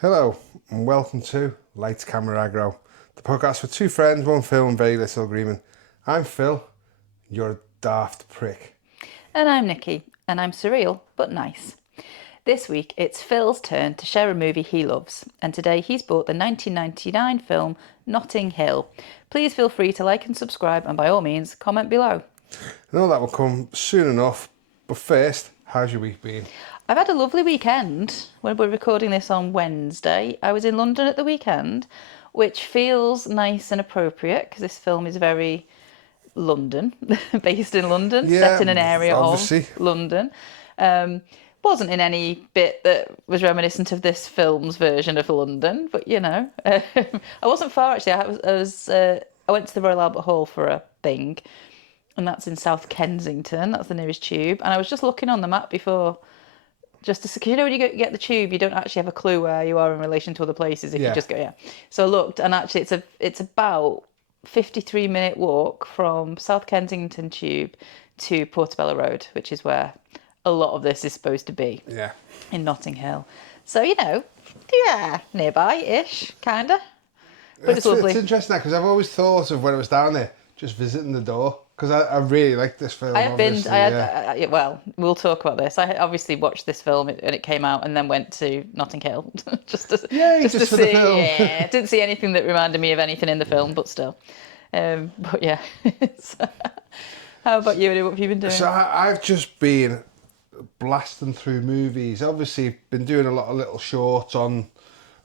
Hello and welcome to Lights Camera Aggro, the podcast for two friends, one film and very little agreement. I'm Phil, you're a daft prick. And I'm Nicky, and I'm surreal but nice. This week it's Phil's turn to share a movie he loves, and today he's bought the 1999 film Notting Hill. Please feel free to like and subscribe, and by all means comment below. I know that will come soon enough, but first, how's your week been? I've had a lovely weekend. When we're recording this on Wednesday, I was in London at the weekend, which feels nice and appropriate because this film is very London, based in London, set in an area obviously. of London. Wasn't in any bit that was reminiscent of this film's version of London, but you know, I wasn't far actually. I went to the Royal Albert Hall for a thing, and that's in South Kensington. That's the nearest tube, and I was just looking on the map before. Just to, cause you know, when you get the tube, you don't actually have a clue where you are in relation to other places if you just go, yeah. So I looked, and actually it's about 53-minute walk from South Kensington Tube to Portobello Road, which is where a lot of this is supposed to be. Yeah. In Notting Hill. So, you know, yeah, nearby-ish, kind of. But it's lovely. It's interesting because I've always thought of when I was down there, just visiting the door. Because I really like this film. I have been. Well, we'll talk about this. I obviously watched this film when it came out, and then went to Notting Hill just to for see. the film. Yeah, didn't see anything that reminded me of anything in the film, but still. But yeah. So, how about you? What have you been doing? So I've just been blasting through movies. Obviously, been doing a lot of little shorts on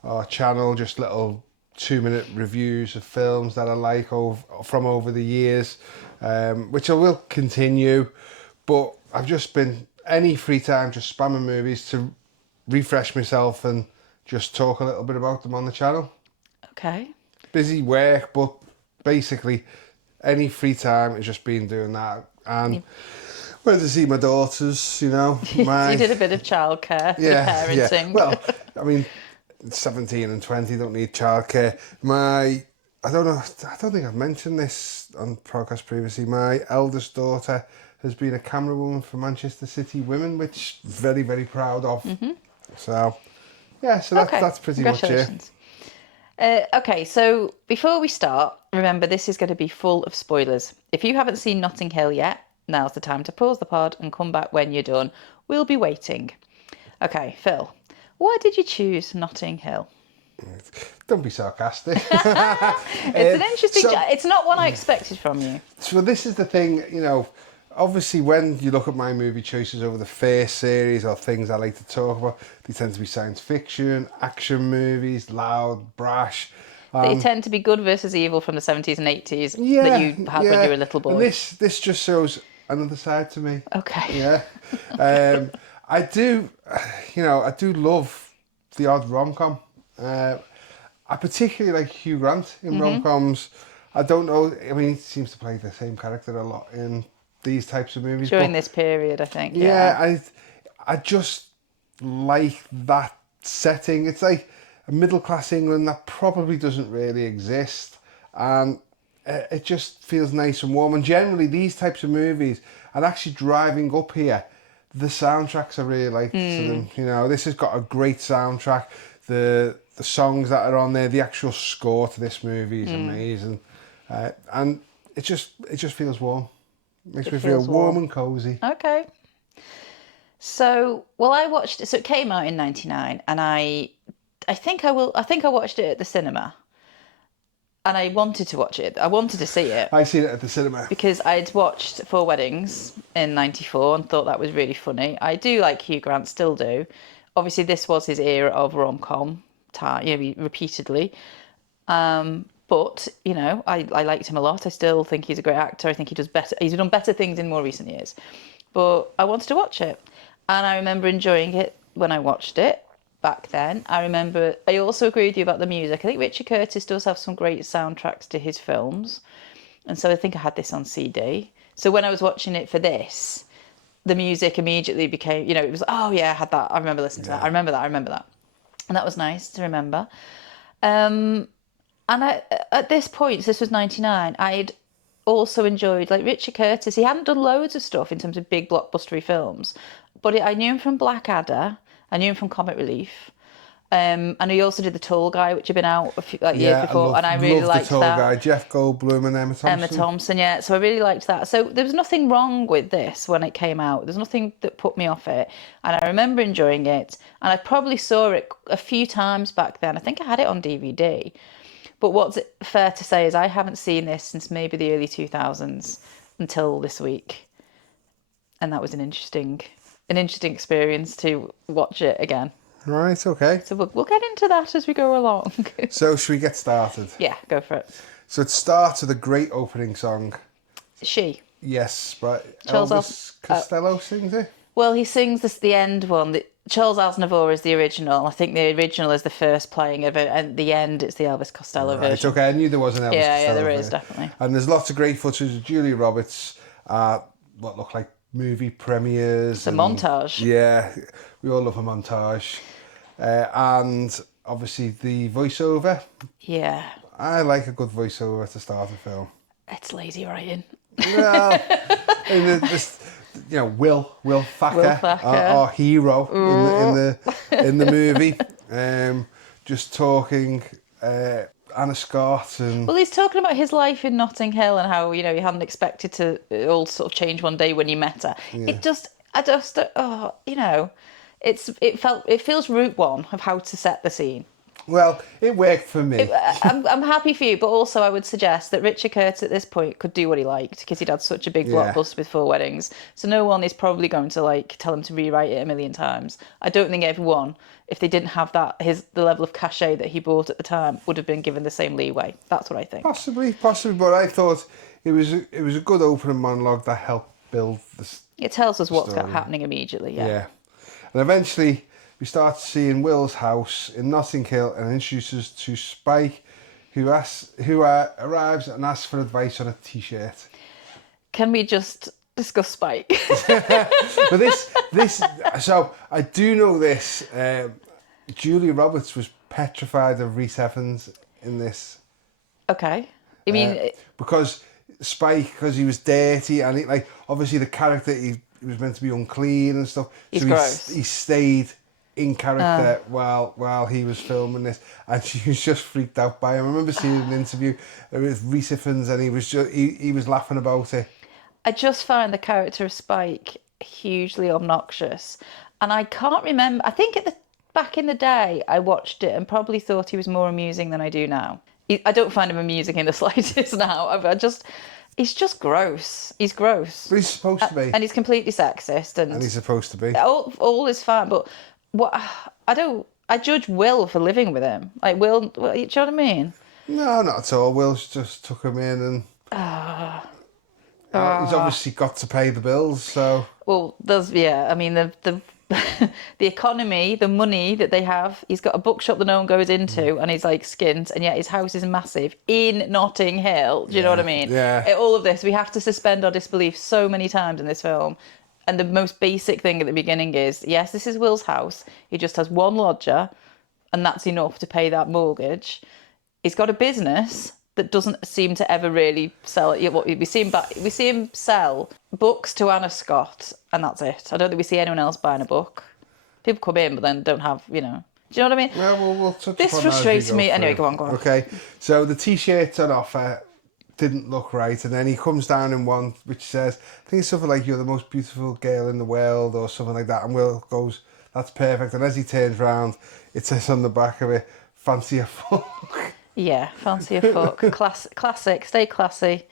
our channel, just little 2-minute reviews of films that I like from over the years, which I will continue. But I've just been, any free time, just spamming movies to refresh myself and just talk a little bit about them on the channel. Okay. Busy work, but basically any free time has just been doing that. And went to see my daughters, you know. You did a bit of childcare, parenting. Yeah. Well, I mean, 17 and 20 don't need childcare. I don't think I've mentioned this on the podcast previously. My eldest daughter has been a camera woman for Manchester City Women, which very, very proud of. Mm-hmm. So, yeah, so that's pretty much it. Okay, so before we start, remember this is going to be full of spoilers. If you haven't seen Notting Hill yet, now's the time to pause the pod and come back when you're done. We'll be waiting. Okay, Phil, why did you choose Notting Hill? Don't be sarcastic. It's an interesting... it's not one I expected from you. So this is the thing, you know, obviously when you look at my movie choices over the first series or things I like to talk about, they tend to be science fiction, action movies, loud, brash. They tend to be good versus evil from the 70s and 80s that you had when you were a little boy. And this just shows another side to me. Okay. Yeah. I do love the odd rom-com. I particularly like Hugh Grant in rom-coms. I don't know, I mean, he seems to play the same character a lot in these types of movies. During this period, I think. Yeah, I just like that setting. It's like a middle-class England that probably doesn't really exist. And it just feels nice and warm. And generally, these types of movies, and actually driving up here, the soundtracks I really like to them. You know, this has got a great soundtrack. The songs that are on there, the actual score to this movie is amazing. And it just feels warm. Makes me feel warm and cozy. Okay. So, I watched it. So it came out in '99, and I think I watched it at the cinema. And I wanted to watch it. I wanted to see it. I seen it at the cinema. Because I'd watched Four Weddings in '94 and thought that was really funny. I do like Hugh Grant, still do. Obviously, this was his era of rom-com, repeatedly. But, you know, I liked him a lot. I still think he's a great actor. I think he does better. He's done better things in more recent years. But I wanted to watch it. And I remember enjoying it when I watched it. Back then, I also agree with you about the music. I think Richard Curtis does have some great soundtracks to his films, and so I think I had this on CD. So when I was watching it for this, the music immediately became, you know, it was, oh yeah, I had that. I remember listening to that. I remember that, and that was nice to remember. And at this point, this was '99. I'd also enjoyed, like, Richard Curtis. He hadn't done loads of stuff in terms of big blockbustery films, but I knew him from Blackadder. I knew him from Comic Relief. And he also did The Tall Guy, which had been out a few years Yeah, before, and I really love liked the tall that. guy, Jeff Goldblum and Emma Thompson. Emma Thompson, yeah. So I really liked that. So there was nothing wrong with this when it came out. There's nothing that put me off it. And I remember enjoying it. And I probably saw it a few times back then. I think I had it on DVD. But what's fair to say is I haven't seen this since maybe the early 2000s until this week. And that was an interesting experience to watch it again. Right, okay. So we'll get into that as we go along. So should we get started? Yeah, go for it. So it starts with a great opening song. She. Yes, but Charles Elvis Costello sings it. Well, he sings the end one. Charles Aznavour is the original. I think the original is the first playing of it, and at the end it's the Elvis Costello Right, version. okay, I knew there was an Elvis Costello Yeah, there is, version. definitely. And there's lots of great footage of Julia Roberts at what look like movie premieres. It's a montage. Yeah, we all love a montage. And obviously the voiceover. Yeah. I like a good voiceover to start a film. It's lazy writing. Well, and Will Thacker, our hero in the movie, just talking Anna Scott and. Well, he's talking about his life in Notting Hill and how, he hadn't expected to it all sort of change one day when he met her. Yeah. It feels route one of how to set the scene. Well, it worked for me. I'm happy for you, but also I would suggest that Richard Curtis at this point could do what he liked because he'd had such a big blockbuster with Four Weddings. So no one is probably going to tell him to rewrite it a million times. I don't think everyone, if they didn't have the level of cachet that he brought at the time, would have been given the same leeway. That's what I think. Possibly, but I thought it was a good opening monologue that helped build this. It tells us what's happening immediately. Yeah. And eventually we start seeing Will's house in Notting Hill and introduces to Spike, who arrives and asks for advice on a T-shirt. Can we just discuss Spike? But so I do know this. Julia Roberts was petrified of Rhys Evans in this. Okay. You mean because Spike, because he was dirty and obviously the character he was meant to be unclean and stuff. He's gross. He stayed in character while he was filming this, and she was just freaked out by him. I remember seeing an interview with Rhys Ifans, and he was laughing about it. I just find the character of Spike hugely obnoxious, and I can't remember. I think back in the day, I watched it and probably thought he was more amusing than I do now. I don't find him amusing in the slightest now. He's just gross. He's gross. But he's supposed to be, and he's completely sexist, and he's supposed to be. All is fine, but. What I judge Will for living with him. Will, do you know what I mean? No, not at all. Will's just took him in and he's obviously got to pay the bills, so. Well, I mean, the the economy, the money that they have. He's got a bookshop that no one goes into, and he's skint, and yet his house is massive in Notting Hill. Do you know what I mean? Yeah. All of this, we have to suspend our disbelief so many times in this film. And the most basic thing at the beginning is, yes, this is Will's house. He just has one lodger, and that's enough to pay that mortgage. He's got a business that doesn't seem to ever really sell it. We see him sell books to Anna Scott, and that's it. I don't think we see anyone else buying a book. People come in, but then don't have, Do you know what I mean? Well, we'll touch this upon frustrates that as we me. go Anyway, through. go on. Okay, so the T-shirts on offer didn't look right, and then he comes down in one which says, I think it's something like, "You're the most beautiful girl in the world," or something like that, and Will goes, "That's perfect." And as he turns round, it says on the back of it, "Fancy a fuck." Yeah, fancy a fuck. Classic, stay classy.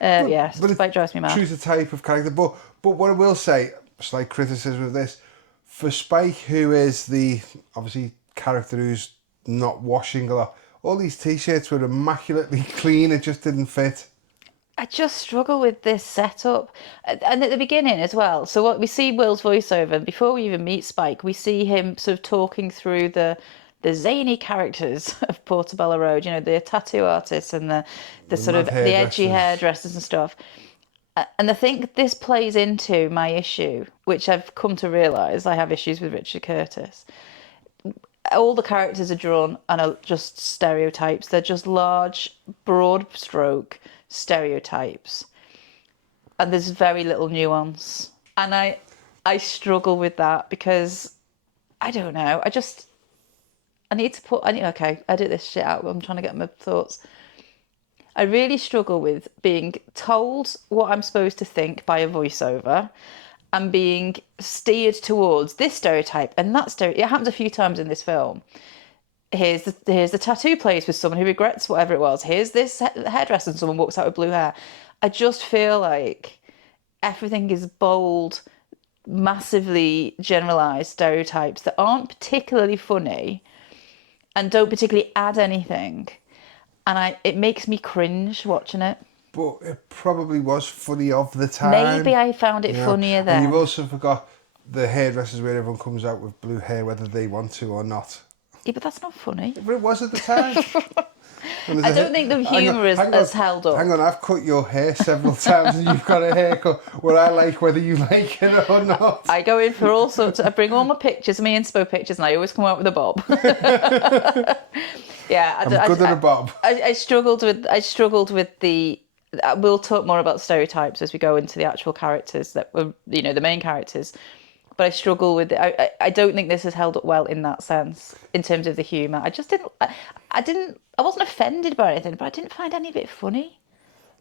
Spike drives me mad. Choose a type of character, but what I will say, slight criticism of this, for Spike, who is the obviously character who's not washing a lot, all these T-shirts were immaculately clean. It just didn't fit. I just struggle with this setup. And at the beginning as well. So what we see Will's voiceover, and before we even meet Spike, we see him sort of talking through the zany characters of Portobello Road, the tattoo artists and the sort of the edgy hairdressers and stuff. And I think this plays into my issue, which I've come to realise I have issues with Richard Curtis. All the characters are drawn and are just stereotypes. They're just large, broad stroke stereotypes. And there's very little nuance. And I struggle with that because, I don't know, Okay, edit this shit out. I'm trying to get my thoughts. I really struggle with being told what I'm supposed to think by a voiceover and being steered towards this stereotype and that stereotype. It happens a few times in this film. Here's the tattoo place with someone who regrets whatever it was. Here's this hairdresser and someone walks out with blue hair. I just feel like everything is bold, massively generalised stereotypes that aren't particularly funny and don't particularly add anything. And it makes me cringe watching it. But it probably was funny of the time. Maybe I found it funnier then. And you've also forgot the hairdressers where everyone comes out with blue hair, whether they want to or not. Yeah, but that's not funny. But it was at the time. I don't think the humour has held up. Hang on, I've cut your hair several times and you've got a haircut where I like whether you like it or not. I go in for all sorts. I bring all my pictures, my inspo pictures, and I always come out with a bob. Yeah, I'm good at a bob. I struggled with the. We'll talk more about stereotypes as we go into the actual characters that were, the main characters. But I struggle with it. I don't think this has held up well in that sense, in terms of the humour. I just didn't. I wasn't offended by anything, but I didn't find any of it funny.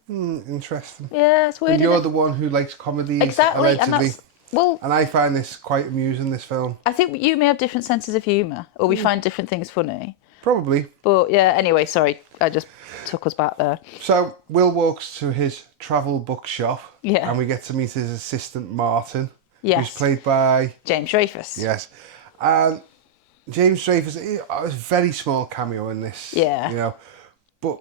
Interesting. Yeah, it's weird. And you're the one who likes comedies, exactly, allegedly. And I find this quite amusing. This film. I think you may have different senses of humour, or we find different things funny. Probably. But yeah. Anyway, sorry, I just took us back there. So Will walks to his travel bookshop. Yeah. And we get to meet his assistant Martin. Yes. Who's played by James Dreyfus. Yes. And James Dreyfus, a very small cameo in this. Yeah. But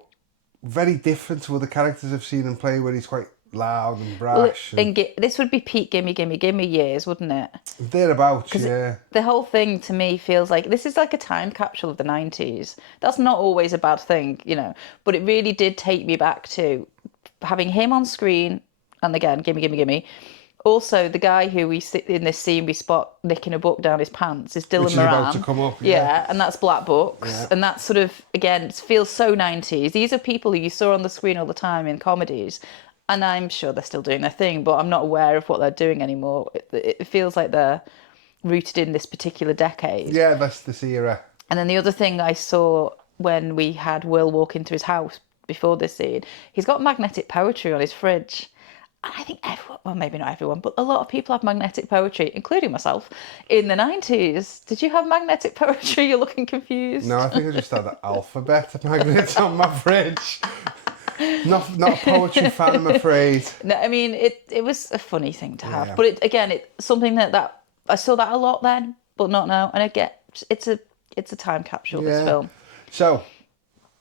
very different to other characters I've seen him play, where he's quite loud and brash. This would be peak Gimme Gimme Gimme years, wouldn't it? Thereabouts, yeah. The whole thing to me feels like this is like a time capsule of the 90s. That's not always a bad thing, but it really did take me back to having him on screen, and again, Gimme Gimme Gimme. Also, the guy who we see in this scene we spot nicking a book down his pants is Dylan Which is Moran. about to come up, yeah, and that's Black Books, and that's sort of, again, it feels so 90s. These are people who you saw on the screen all the time in comedies, and I'm sure they're still doing their thing, but I'm not aware of what they're doing anymore. It feels like they're rooted in this particular decade. Yeah, that's this era. And then the other thing I saw when we had Will walk into his house before this scene, he's got magnetic poetry on his fridge. And I think everyone, well, maybe not everyone, but a lot of people have magnetic poetry, including myself, in the 90s. Did you have magnetic poetry? You're looking confused. No, I think I just had an alphabet magnets on my fridge. Not a poetry fan, I'm afraid. No, I mean, it was a funny thing to have. But it's something that I saw that a lot then, but not now. And I get, it's a time capsule, this film. So,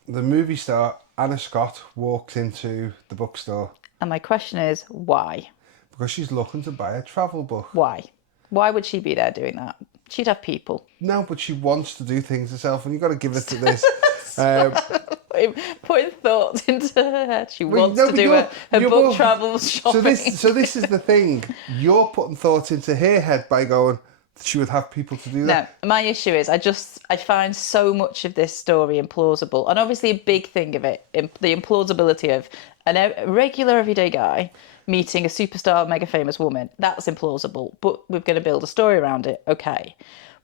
the movie star, Anna Scott, walks into the bookstore. And my question is, why? Because she's looking to buy a travel book. Why? Why would she be there doing that? She'd have people. No, but she wants to do things herself, and you've got to give it to this. Putting thoughts into her head. She wants to do her book travel shopping. So this is the thing. You're putting thoughts into her head by going, she would have people to do that. No, my issue is I find so much of this story implausible. And obviously a big thing of it, the implausibility of a regular everyday guy meeting a superstar mega famous woman. That's implausible. But we're going to build a story around it. Okay.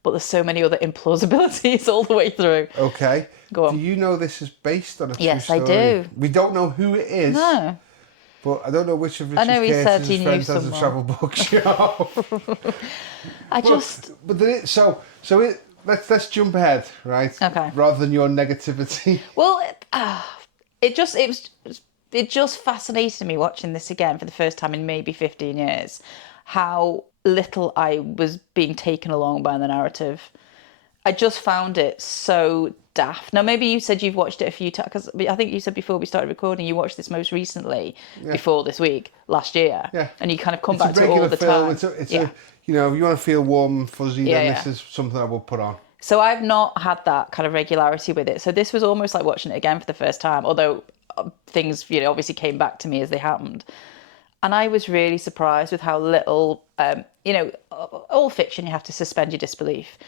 But there's so many other implausibilities all the way through. Okay. Go on. Do you know this is based on a true story? Yes, I do. We don't know who it is. No. But I don't know which of Richard Curtis's friends has a travel bookshop. Let's jump ahead, right? Okay. Rather than your negativity. Well, it just fascinated me watching this again for the first time in maybe 15 years, how little I was being taken along by the narrative. I just found it so daft. Now, maybe you said you've watched it a few times, because I think you said before we started recording, you watched this most recently, before this week, last year. Yeah. And you kind of come back to it all the time. It's a you want to feel warm and fuzzy, then this is something I will put on. So I've not had that kind of regularity with it. So this was almost like watching it again for the first time, although things, obviously came back to me as they happened. And I was really surprised with how little, all fiction, you have to suspend your disbelief.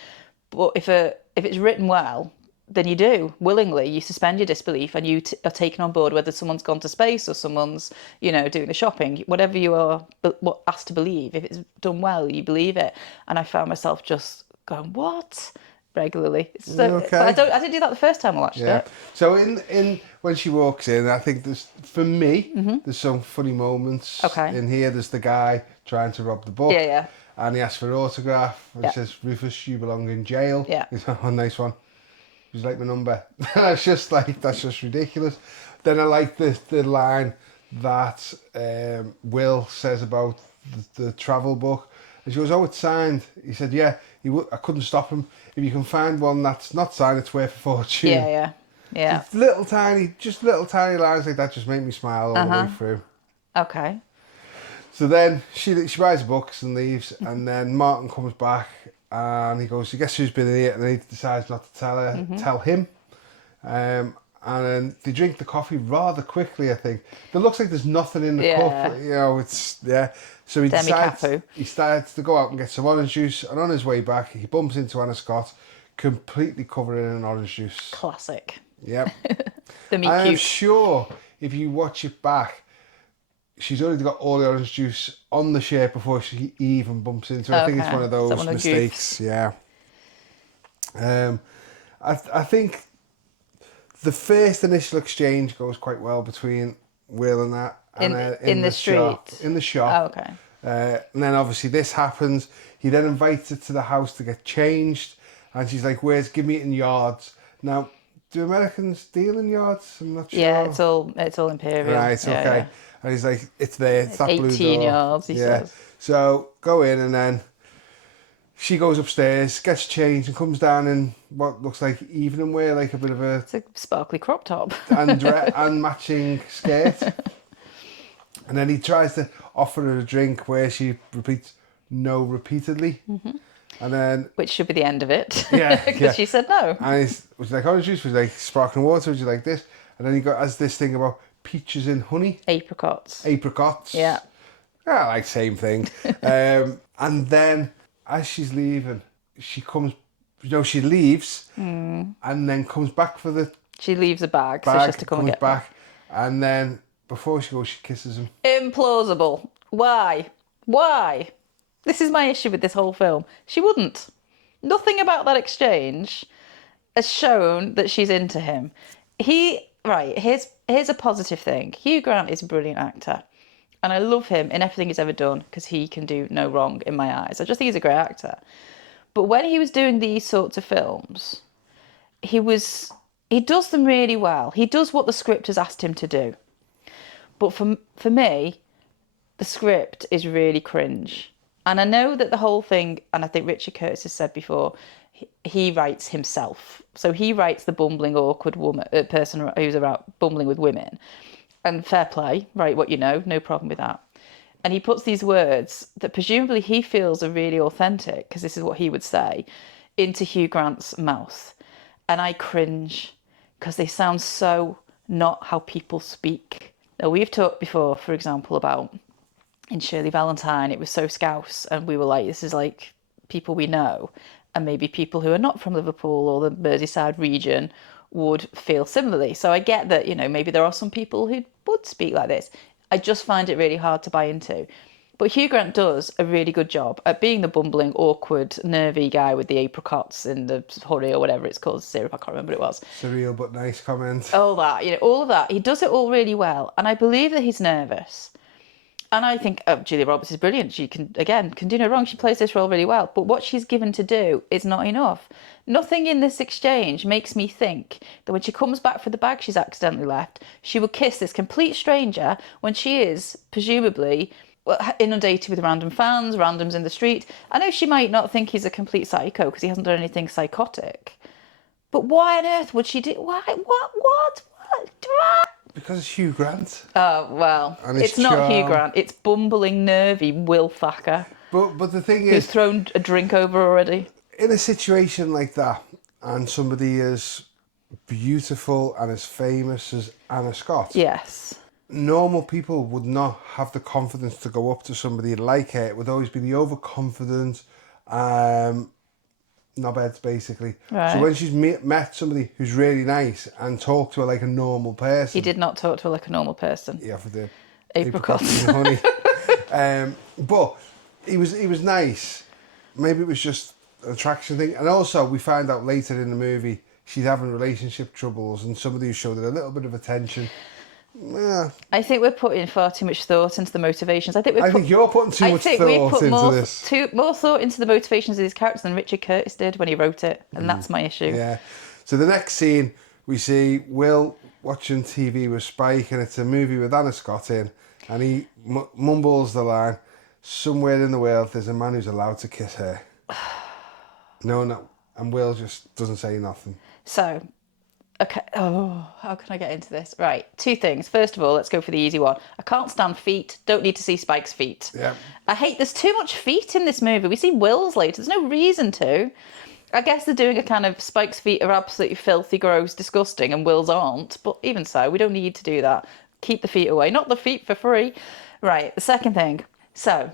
But if it's written well, then you do, willingly. You suspend your disbelief and you are taken on board, whether someone's gone to space or someone's, doing the shopping. Whatever you are asked to believe, if it's done well, you believe it. And I found myself just going, what? regularly. Okay. But I didn't do that the first time I watched it. So in when she walks in, I think for me, there's some funny moments Okay. in here. There's the guy trying to rob the book. Yeah. And he asks for an autograph and Yeah. says, Rufus, you belong in jail. Yeah. He's like, oh, nice one. He's like my number. That's just ridiculous. Then I like the line that Will says about the travel book. And she goes, oh, it's signed. He said, yeah, I couldn't stop him. If you can find one that's not signed, it's worth a fortune. Yeah. Little tiny lines like that just make me smile all the way through. Okay. So then she buys books and leaves, and then Martin comes back and he goes, guess who's been here? And he decides not to tell him. And then they drink the coffee rather quickly, I think. It looks like there's nothing in the cup. You know, So he decides to go out and get some orange juice, and on his way back, he bumps into Anna Scott, completely covered in orange juice. Classic. Yep. The meat I'm cute. sure if you watch it back, she's already got all the orange juice on the shirt before she even bumps into her. I think it's one of those mistakes. Yeah. I think the first initial exchange goes quite well between Will and that. In the shop. street? In the shop. Oh, okay. And then obviously this happens. He then invites her to the house to get changed. And she's like, give me it in yards. Now, do Americans deal in yards? I'm not sure. Yeah, it's all imperial. Right, okay. Yeah. And he's like, it's there, it's that blue door. 18 yards, he says. So go in, and then she goes upstairs, gets changed, and comes down in what looks like evening wear, like a bit of a... It's a sparkly crop top. and matching skirt. And then he tries to offer her a drink where she repeats no repeatedly. And then... Which should be the end of it. Yeah. Because she said no. And was like orange juice, was like sparkling water, would you like this? And then he has this thing about peaches in honey. Apricots. Yeah. Like same thing. And then as she's leaving, she leaves and then comes back for the She leaves a bag, so she has to come and get back. And then before she goes, she kisses him. Implausible. Why? This is my issue with this whole film. She wouldn't. Nothing about that exchange has shown that she's into him. Here's a positive thing. Hugh Grant is a brilliant actor. And I love him in everything he's ever done because he can do no wrong in my eyes. I just think he's a great actor. But when he was doing these sorts of films, he does them really well. He does what the script has asked him to do. But for me, the script is really cringe. And I know that the whole thing, and I think Richard Curtis has said before, he writes himself. So he writes the bumbling, awkward person who's about bumbling with women. And fair play, write what you know, no problem with that. And he puts these words that presumably he feels are really authentic, because this is what he would say, into Hugh Grant's mouth. And I cringe, because they sound so not how people speak. Now, we've talked before, for example, about in Shirley Valentine, it was so scouse, and we were like, this is like people we know, and maybe people who are not from Liverpool or the Merseyside region would feel similarly. So I get that, maybe there are some people who would speak like this. I just find it really hard to buy into. But Hugh Grant does a really good job at being the bumbling, awkward, nervy guy with the apricots and the honey or whatever it's called, syrup, I can't remember what it was. Surreal but nice comment. All that, all of that. He does it all really well. And I believe that he's nervous. And I think Julia Roberts is brilliant. She can do no wrong. She plays this role really well. But what she's given to do is not enough. Nothing in this exchange makes me think that when she comes back for the bag she's accidentally left, she will kiss this complete stranger when she is, presumably, inundated with random fans, randoms in the street. I know she might not think he's a complete psycho because he hasn't done anything psychotic. But why on earth would she do... Why? What? Because it's Hugh Grant. Oh, well, it's not Hugh Grant. It's bumbling, nervy Will Thacker. But the thing is... Who's thrown a drink over already. In a situation like that, and somebody as beautiful and as famous as Anna Scott... Yes. Normal people would not have the confidence to go up to somebody like her. It would always be the overconfident knobheads, basically. Right. So when she's met somebody who's really nice and talked to her like a normal person... He did not talk to her like a normal person. Yeah, for the apricots and honey. But he was nice. Maybe it was just attraction thing. And also, we find out later in the movie she's having relationship troubles, and somebody who showed her a little bit of attention. Yeah. I think we're putting far too much thought into the motivations. I think you're putting too much thought into this. More thought into the motivations of these characters than Richard Curtis did when he wrote it, and that's my issue. Yeah. So the next scene, we see Will watching TV with Spike, and it's a movie with Anna Scott in, and he mumbles the line, "Somewhere in the world there's a man who's allowed to kiss her." No. And Will just doesn't say nothing. So, okay. Oh, how can I get into this? Right. 2 things. First of all, let's go for the easy one. I can't stand feet. Don't need to see Spike's feet. Yeah. I hate there's too much feet in this movie. We see Will's later. There's no reason to. I guess they're doing a kind of Spike's feet are absolutely filthy, gross, disgusting, and Will's aren't. But even so, we don't need to do that. Keep the feet away. Not the feet for free. Right. The second thing. So,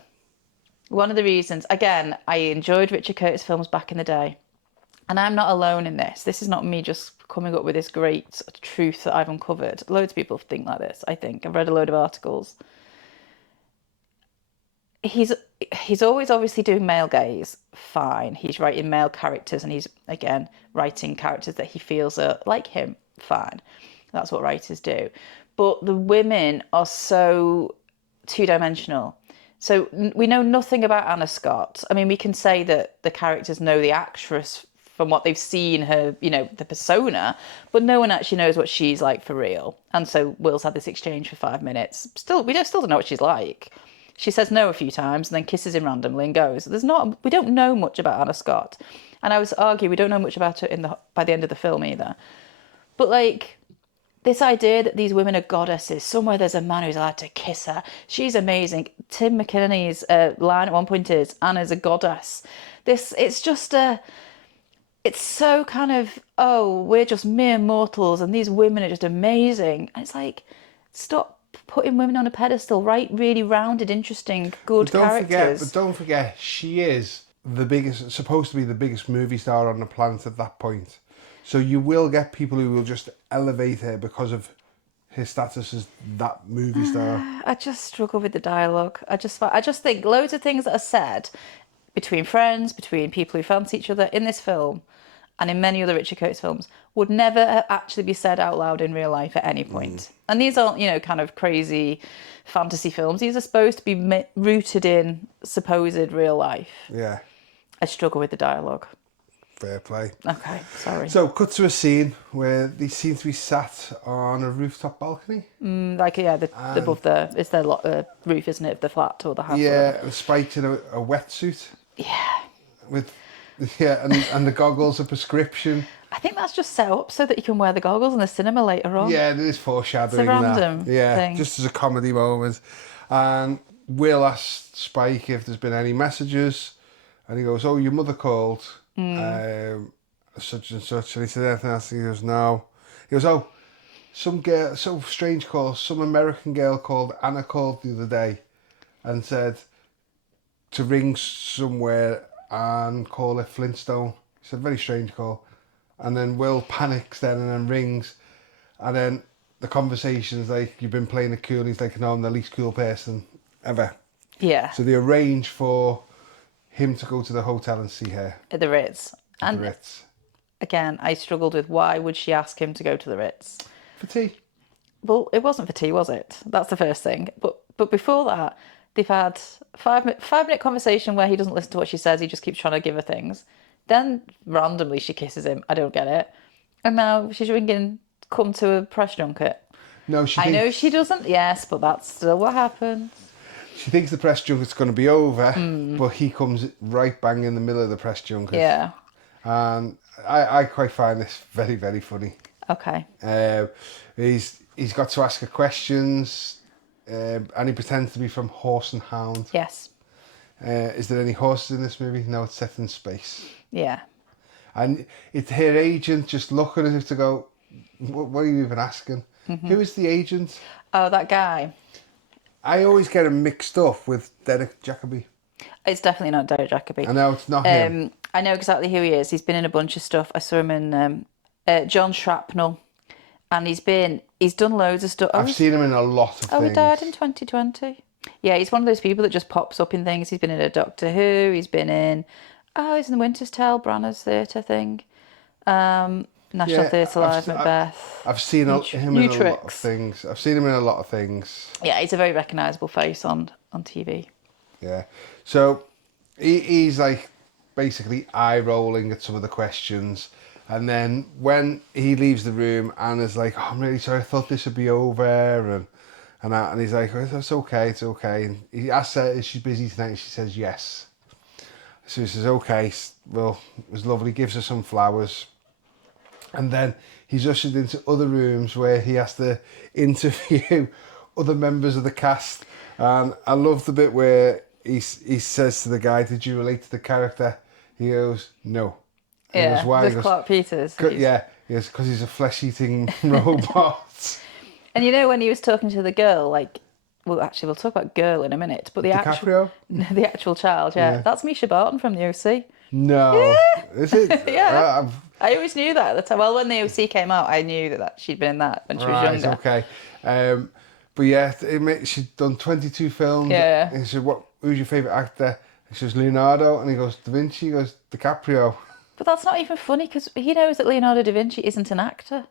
one of the reasons, again, I enjoyed Richard Curtis films back in the day. And I'm not alone in this. This is not me just coming up with this great truth that I've uncovered. Loads of people think like this, I think. I've read a load of articles. He's always obviously doing male gaze. Fine. He's writing male characters, and he's, again, writing characters that he feels are like him. Fine. That's what writers do. But the women are so two-dimensional. So we know nothing about Anna Scott. I mean, we can say that the characters know the actress from what they've seen her, the persona, but no one actually knows what she's like for real. And so Will's had this exchange for 5 minutes. We still don't know what she's like. She says no a few times and then kisses him randomly and goes. We don't know much about Anna Scott. And I would argue we don't know much about her by the end of the film either. But this idea that these women are goddesses, somewhere there's a man who's allowed to kiss her. She's amazing. Tim McInerney's line at one point is, Anna's a goddess. It's so kind of, we're just mere mortals and these women are just amazing. And it's like, stop putting women on a pedestal, write really rounded, interesting, good characters. But don't forget, she is supposed to be the biggest movie star on the planet at that point. So you will get people who will just elevate her because of her status as that movie star. I just struggle with the dialogue. I just think loads of things that are said between friends, between people who fancy each other in this film and in many other Richard Curtis films would never actually be said out loud in real life at any point. And these aren't, kind of crazy fantasy films. These are supposed to be rooted in supposed real life. Yeah. I struggle with the dialogue. Fair play. Okay, sorry. So, cut to a scene where they seem to be sat on a rooftop balcony. Above it's their roof, isn't it, of the flat or the house? Yeah, and Spike's in a wetsuit. Yeah. And the goggles are prescription. I think that's just set up so that you can wear the goggles in the cinema later on. Yeah, there is foreshadowing. It's a random thing. Just as a comedy moment. And Will asks Spike if there's been any messages, and he goes, "Oh, your mother called, such and such," and he said anything else. He goes, "No." He goes, "Oh, some girl, so strange call. Some American girl called Anna called the other day, and said to ring somewhere and call it Flintstone." He said, "Very strange call." And then Will panics then and then rings. And then the conversation's like, "You've been playing it cool." He's like, "No, I'm the least cool person ever." Yeah. So they arrange for him to go to the hotel and see her. At the Ritz. At the Ritz. Again, I struggled with why would she ask him to go to the Ritz? For tea. Well, it wasn't for tea, was it? That's the first thing. But before that, they've had five-minute conversation where he doesn't listen to what she says. He just keeps trying to give her things. Then randomly she kisses him. I don't get it. And now she's ringing, come to a press junket. No, I know she doesn't, yes, but that's still what happens. She thinks the press junket's going to be over, but he comes right bang in the middle of the press junket. Yeah. And I quite find this very, very funny. Okay. He's got to ask her questions, and he pretends to be from Horse and Hound. Yes. Is there any horses in this movie? No, it's set in space. Yeah. And it's her agent just looking as if to go, what are you even asking? Mm-hmm. Who is the agent? Oh, that guy. I always get him mixed up with Derek Jacobi. It's definitely not Derek Jacobi. I know, it's not him. I know exactly who he is. He's been in a bunch of stuff. I saw him in John Shrapnel. And he's done loads of stuff. I've seen him in a lot of things. He died in 2020. Yeah, he's one of those people that just pops up in things. He's been in a Doctor Who. He's been in Oh, it's in the Winter's Tale, Branagh's theatre thing. National Yeah, Theatre Live, Macbeth. I've seen him in a lot of Nutrix. things. I've seen him in a lot of things. Yeah, he's a very recognisable face on TV. Yeah. So he's like basically eye rolling at some of the questions. And then when he leaves the room, Anna's like, "Oh, I'm really sorry, I thought this would be over." And he's like, "Oh, it's okay, it's okay." And he asks her, "Is she busy tonight?" And she says, "Yes." So he says, "Okay, well, it was lovely." Gives her some flowers. And then he's ushered into other rooms where he has to interview other members of the cast. And I love the bit where he says to the guy, "Did you relate to the character?" He goes, "No." And he Yeah, goes, "Why?" He with goes, Clark Peters. "Yeah." He goes, "Because he's a flesh-eating robot." And you know when he was talking to the girl, like, well, actually, we'll talk about girl in a minute, but DiCaprio? the actual child, yeah, that's Misha Barton from the OC. No. Is it? Yeah. I always knew that at the time. Well, when the OC came out, I knew that she'd been in that when she was younger. Okay. But yeah, she'd done 22 films. Yeah. And he said, who's your favourite actor? He says, Leonardo. And he goes, Da Vinci. He goes, DiCaprio. But that's not even funny because he knows that Leonardo da Vinci isn't an actor.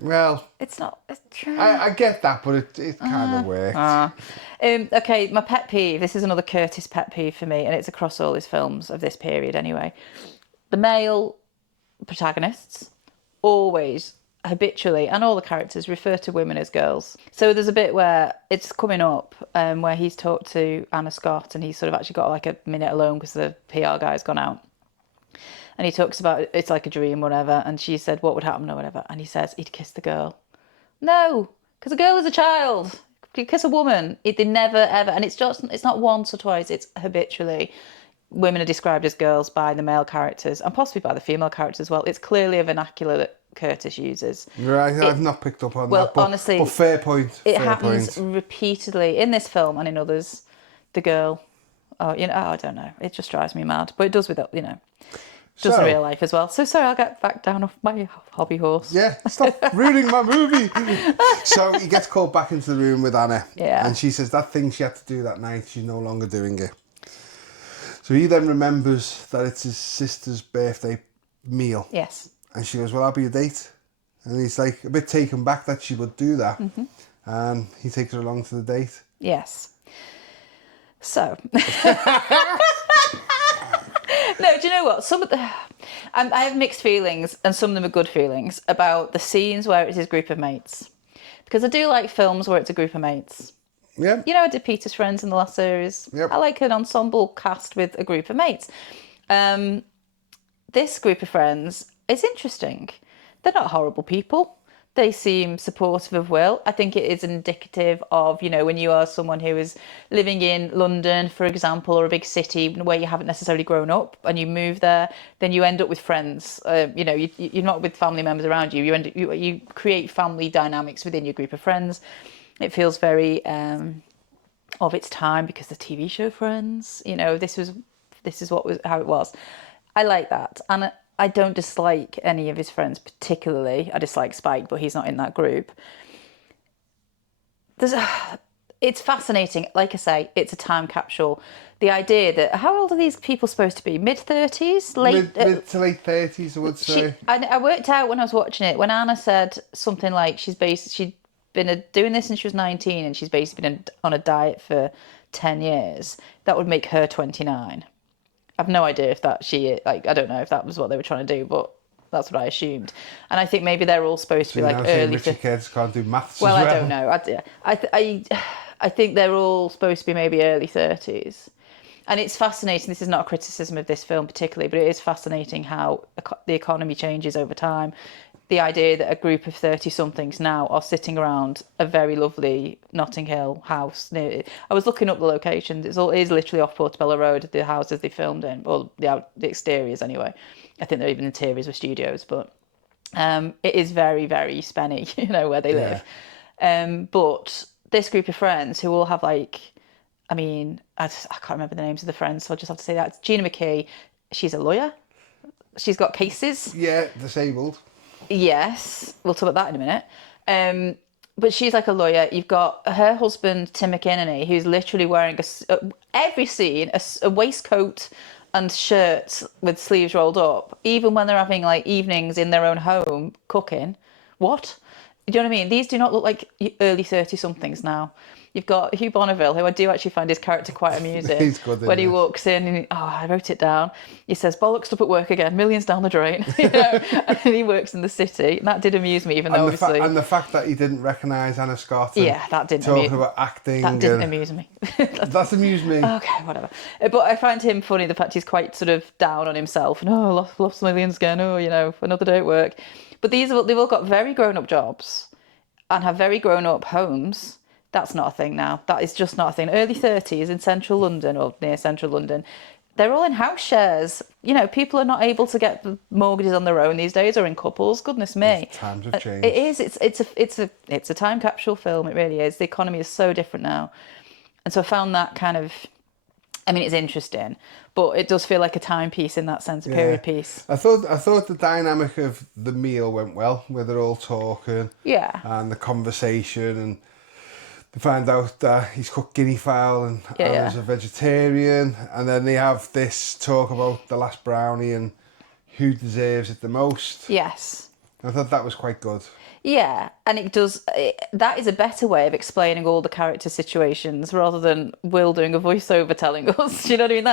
Well, It's not. I get that, but it kind of worked. Okay, my pet peeve. This is another Curtis pet peeve for me, and it's across all his films of this period anyway. The male protagonists always, habitually, and all the characters refer to women as girls. So there's a bit where it's coming up where he's talked to Anna Scott, and he's sort of actually got like a minute alone because the PR guy's gone out. And he talks about it's like a dream, whatever. And she said, what would happen or whatever. And he says he'd kiss the girl. No, because a girl is a child. You kiss a woman. They never, ever. And it's not once or twice. It's habitually. Women are described as girls by the male characters and possibly by the female characters as well. It's clearly a vernacular that Curtis uses. Right, I've not picked up on that. But, Honestly, but fair point. It happens repeatedly in this film and in others. The girl, I don't know. It just drives me mad. But it does with, does in real life as well. So sorry, I'll get back down off my hobby horse. Yeah, stop ruining my movie. So he gets called back into the room with Anna. Yeah. And she says that thing she had to do that night, she's no longer doing it. So he then remembers that it's his sister's birthday meal. Yes. And she goes, well, I'll be your date. And he's like a bit taken back that she would do that. Mm-hmm. And he takes her along to the date. Yes. So... No, do you know what? Some of the, I have mixed feelings, and some of them are good feelings about the scenes where it's his group of mates, because I do like films where it's a group of mates. Yeah. You know, I did Peter's Friends in the last series. Yep. I like an ensemble cast with a group of mates. This group of friends is interesting. They're not horrible people. They seem supportive of Will. I think it is indicative of, when you are someone who is living in London, for example, or a big city where you haven't necessarily grown up and you move there, then you end up with friends. You're not with family members around you. You create family dynamics within your group of friends. It feels very of its time because the TV show Friends, this is how it was. I like that. And I don't dislike any of his friends particularly. I dislike Spike, but he's not in that group. It's fascinating. Like I say, it's a time capsule. The idea that, how old are these people supposed to be? Mid-30s? Mid to late 30s, I would say. I worked out when I was watching it, when Anna said something like she'd been doing this since she was 19 and she's basically been on a diet for 10 years, that would make her 29. I've no idea if I don't know if that was what they were trying to do, but that's what I assumed. And I think maybe they're all supposed to be like early. Richer kids can't do maths. Well, as well. I don't know. I think they're all supposed to be maybe early 30s. And it's fascinating. This is not a criticism of this film particularly, but it is fascinating how the economy changes over time. The idea that a group of 30-somethings now are sitting around a very lovely Notting Hill house. I was looking up the locations. It is literally off Portobello Road, the houses they filmed in, or the exteriors anyway. I think they're even interiors were studios, but it is very, very spenny, where they live. But this group of friends who all have I can't remember the names of the friends, so I'll just have to say that. It's Gina McKee. She's a lawyer. She's got cases. Yeah, disabled. Yes, we'll talk about that in a minute. But she's like a lawyer. You've got her husband, Tim McInerney, who's literally wearing every scene, a waistcoat and shirts with sleeves rolled up, even when they're having like evenings in their own home cooking. What? Do you know what I mean? These do not look like early 30-somethings now. You've got Hugh Bonneville, who I do actually find his character quite amusing. He's good in when he this. walks in and I wrote it down. He says, "Bollocks up at work again, millions down the drain." You know, and he works in the city. And that did amuse me, even though obviously. And the fact that he didn't recognise Anna Scott. Yeah, that didn't talking about acting. That didn't amuse me. That's amused me. Okay, whatever. But I find him funny, the fact he's quite sort of down on himself. And, lost millions again. Oh, you know, another day at work. But they've all got very grown-up jobs and have very grown-up homes. That's not a thing now. That is just not a thing. Early 30s in central London or near central London, they're all in house shares. You know, people are not able to get the mortgages on their own these days or in couples. Goodness me. Times have changed. It is. It's a time capsule film. It really is. The economy is so different now. And so I found that kind of, I mean, it's interesting, but it does feel like a timepiece in that sense, a period piece. I thought the dynamic of the meal went well, where they're all talking. Yeah. And the conversation, and they find out that he's cooked guinea fowl and Anna's a vegetarian, and then they have this talk about the last brownie and who deserves it the most. Yes. I thought that was quite good. Yeah, and that is a better way of explaining all the character situations rather than Will doing a voiceover telling us. Do you know what I mean?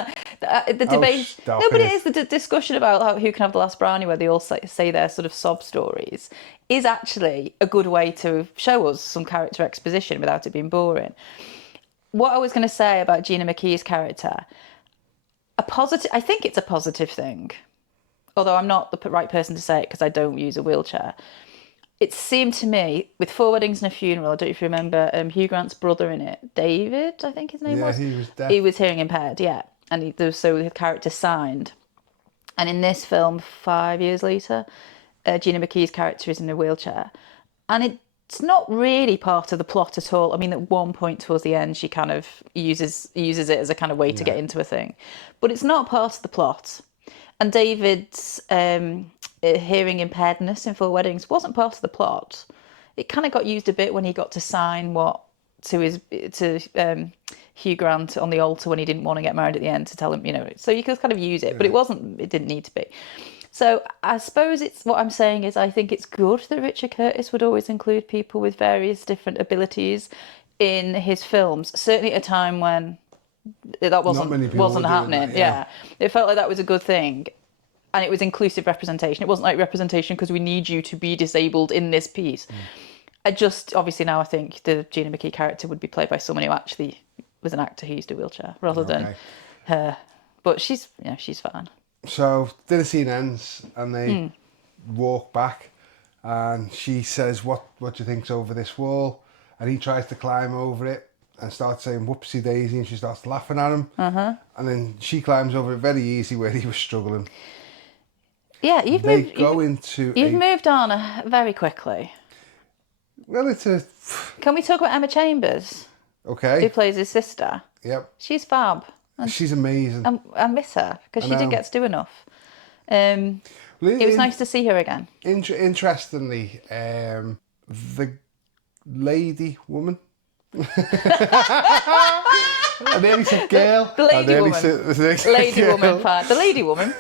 The debate. Stop No, but it it is the discussion about who can have the last brownie, where they all say their sort of sob stories, is actually a good way to show us some character exposition without it being boring. What I was going to say about Gina McKee's character, I think it's a positive thing, although I'm not the right person to say it because I don't use a wheelchair. It seemed to me, with Four Weddings and a Funeral, I don't know if you remember Hugh Grant's brother in it, David, I think his name was. Yeah, he was deaf. He was hearing impaired, yeah. And so the character signed. And in this film, 5 years later, Gina McKee's character is in a wheelchair. And it's not really part of the plot at all. I mean, at one point towards the end, she kind of uses it as a kind of way to get into a thing. But it's not part of the plot. And David's hearing impairedness in Four Weddings wasn't part of the plot. It kind of got used a bit when he got to sign to Hugh Grant on the altar when he didn't want to get married at the end, to tell him, you know. So you could kind of use it, but it didn't need to be. So I suppose what I'm saying is I think it's good that Richard Curtis would always include people with various different abilities in his films, certainly at a time when that wasn't happening. Yeah. It felt like that was a good thing. And it was inclusive representation. It wasn't like representation because we need you to be disabled in this piece. Obviously now I think the Gina McKee character would be played by someone who actually was an actor who used a wheelchair rather than her. But she's fine. So dinner scene ends and they walk back, and she says, what do you think's over this wall? And he tries to climb over it and starts saying whoopsie daisy, and she starts laughing at him. And then she climbs over it very easy where he was struggling. Yeah, you've moved on very quickly. Well, Can we talk about Emma Chambers? Okay. Who plays his sister? Yep. She's fab. She's amazing. I miss her because she didn't get to do enough. It was nice to see her again. Interestingly, the woman. I nearly said girl. The lady woman. Fine. The lady woman.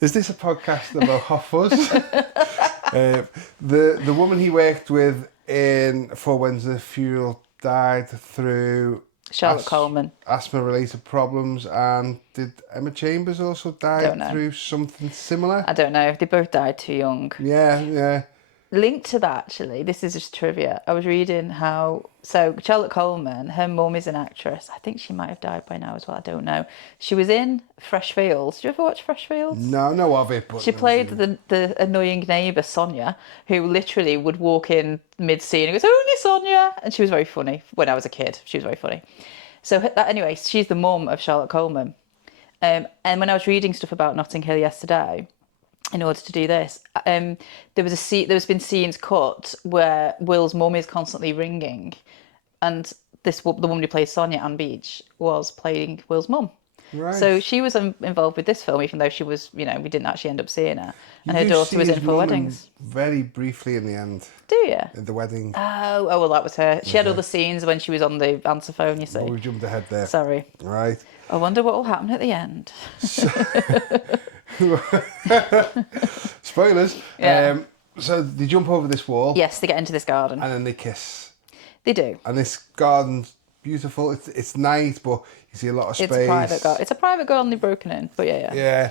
Is this a podcast about hot fuzz? The woman he worked with in Four Weddings and a Funeral died through Charlotte Coleman. Asthma-related problems, and did Emma Chambers also die through something similar? I don't know. They both died too young. Yeah. Linked to that, actually, this is just trivia. I was reading so Charlotte Coleman, her mum is an actress. I think she might have died by now as well. I don't know. She was in Fresh Fields. Did you ever watch Fresh Fields? No, know of it. But she played the annoying neighbour, Sonia, who literally would walk in mid-scene and goes, "Only Sonia!" And she was very funny. When I was a kid, she was very funny. So anyway, she's the mum of Charlotte Coleman. And when I was reading stuff about Notting Hill yesterday, in order to do this, there's been scenes cut where Will's mum is constantly ringing, and the woman who plays Sonia, Ann Beach, was playing Will's mum. Right. So she was involved with this film, even though she was, we didn't actually end up seeing her. And her daughter was in Four Weddings. Very briefly in the end. Do you? At the wedding. Oh, well, that was her. She had other scenes when she was on the answer phone, you see. We jumped ahead there. Sorry. Right. I wonder what will happen at the end. Spoilers. Yeah. So they jump over this wall. Yes, they get into this garden. And then they kiss. They do. And this garden's beautiful. It's nice, but you see a lot of space. It's a private garden. It's a private garden they've broken in. But yeah. Yeah.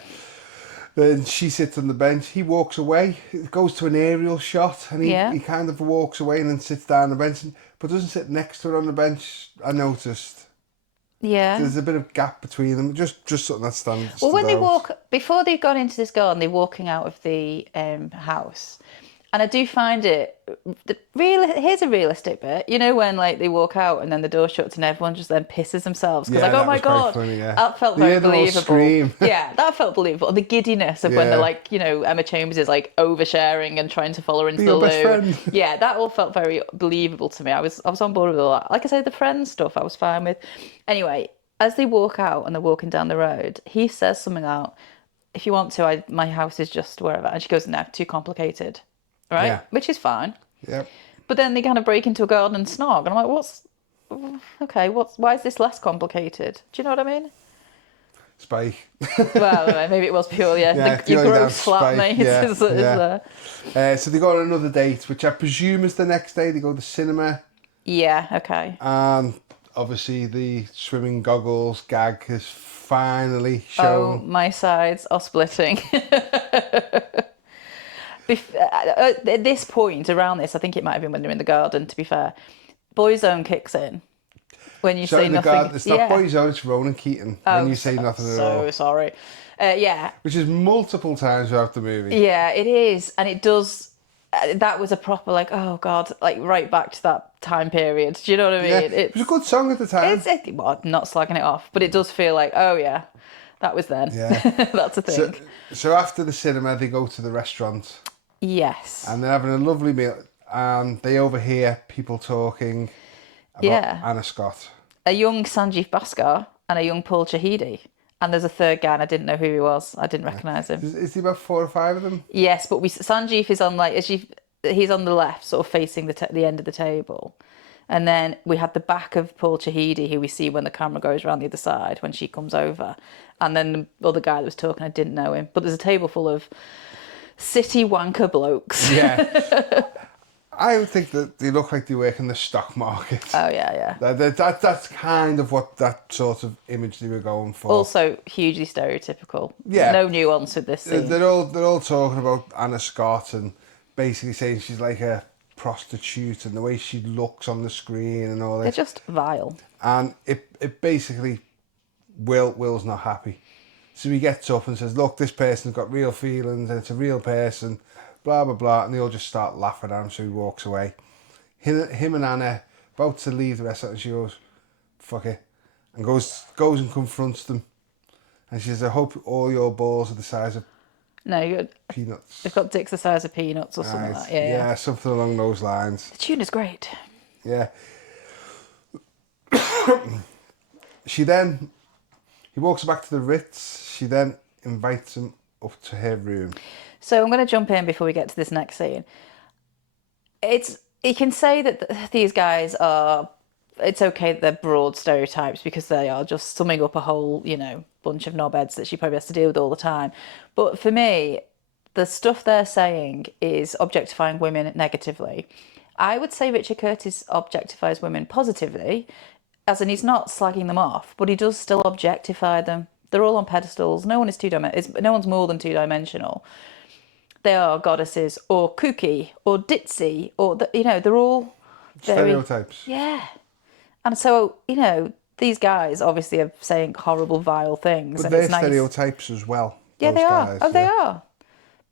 Then she sits on the bench. He walks away. It goes to an aerial shot, and he kind of walks away and then sits down on the bench, but doesn't sit next to her on the bench. I noticed. Yeah. There's a bit of gap between them. Just something that stands. Well, when they walk, before they've gone into this garden, they're walking out of the house. And I do find it, here's a realistic bit. You know when like they walk out and then the door shuts and everyone just then pisses themselves? Because like, oh my God, funny, yeah. that felt very believable. Scream. Yeah, that felt believable. And the giddiness of when they're like, you know, Emma Chambers is like oversharing and trying to follow her into the loo. Best friend. Yeah, that all felt very believable to me. I was on board with all that. Like I say, the Friends stuff I was fine with. Anyway, as they walk out and they're walking down the road, he says something out, if you want to, my house is just wherever. And she goes, no, too complicated. Right? Yeah. Which is fine. Yep. But then they kind of break into a garden and snog. And I'm like, why is this less complicated? Do you know what I mean? Spike. Well, maybe it was purely your gross flatmate. So they go on another date, which I presume is the next day. They go to the cinema. Yeah, okay. And obviously the swimming goggles gag is finally shown. Oh, my sides are splitting. At this point, around this, I think it might have been when they're in the garden, to be fair, Boyzone kicks in. When you say nothing. Garden, it's not Boyzone, it's Ronan Keating. When you say nothing at all. So sorry. Yeah. Which is multiple times throughout the movie. Yeah, it is. And it does. That was a proper, like, oh God, like right back to that time period. Do you know what I mean? Yeah, it was a good song at the time. Well, I'm not slagging it off, but it does feel like, oh yeah, that was then. Yeah. That's a thing. So after the cinema, they go to the restaurant. Yes. And they're having a lovely meal, and they overhear people talking about Anna Scott. A young Sanjeev Bhaskar and a young Paul Shahidi. And there's a third guy, and I didn't know who he was. I didn't recognise him. Is there about 4 or 5 of them? Yes, but Sanjeev is on he's on the left, sort of facing the end of the table. And then we had the back of Paul Shahidi, who we see when the camera goes around the other side, when she comes over. And then the other guy that was talking, I didn't know him. But there's a table full of city wanker blokes. Yeah. I would think that they look like they work in the stock market. Oh, yeah. That's kind of what that sort of image they were going for. Also, hugely stereotypical. Yeah. No nuance with this scene. They're all talking about Anna Scott and basically saying she's like a prostitute and the way she looks on the screen and all that. They're just vile. And it basically, Will's not happy. So he gets up and says, look, this person's got real feelings and it's a real person, blah, blah, blah. And they all just start laughing at him, so he walks away. Him and Anna about to leave the restaurant, and she goes, fuck it. And goes and confronts them. And she says, I hope all your balls are the size of peanuts. They've got dicks the size of peanuts or something like that. Yeah, something along those lines. The tune is great. Yeah. He walks back to the Ritz. She then invites him up to her room. So I'm going to jump in before we get to this next scene. You can say that these guys are, it's okay that they're broad stereotypes because they are just summing up a whole, bunch of knobheads that she probably has to deal with all the time. But for me, the stuff they're saying is objectifying women negatively. I would say Richard Curtis objectifies women positively, as in he's not slagging them off, but he does still objectify them. They're all on pedestals. No one is no one's more than two-dimensional. They are goddesses or kooky or ditzy or, they're all very... Stereotypes. Yeah. And so, these guys obviously are saying horrible, vile things. But and they're it's nice. Stereotypes as well. Yeah, they are. Guys, oh, they are.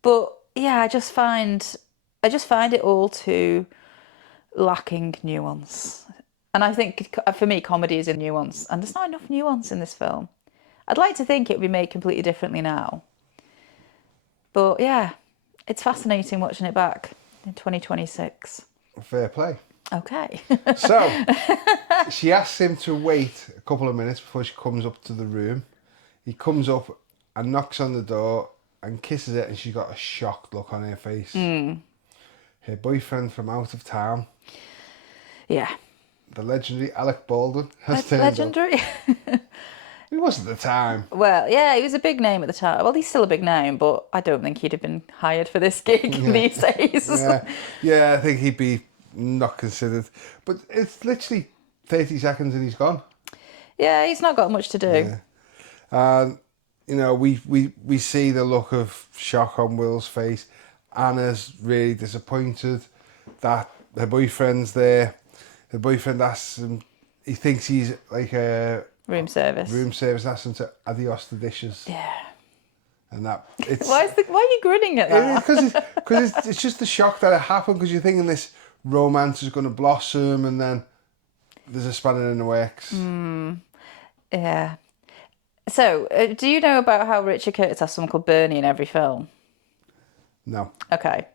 But, yeah, I just find it all too lacking nuance. And I think, for me, comedy is in nuance. And there's not enough nuance in this film. I'd like to think it would be made completely differently now. But, yeah, it's fascinating watching it back in 2026. Fair play. Okay. So, she asks him to wait a couple of minutes before she comes up to the room. He comes up and knocks on the door and kisses it, and she's got a shocked look on her face. Her boyfriend from out of town. Yeah. The legendary Alec Baldwin has turned legendary. He wasn't at the time. Well, yeah, he was a big name at the time. Well, he's still a big name, but I don't think he'd have been hired for this gig these days. Yeah, I think he'd be not considered. But it's literally 30 seconds and he's gone. Yeah, he's not got much to do. Yeah. And, you know, we see the look of shock on Will's face. Anna's really disappointed that her boyfriend's there. Her boyfriend asks him, he thinks he's like a Room service. asks him to adios the dishes. Yeah. And that, it's... Why are you grinning at that? Because it's just the shock that it happened, because you're thinking this romance is going to blossom and then there's a spanner in the works. Yeah. So, do you know about how Richard Curtis has someone called Bernie in every film? No. Okay.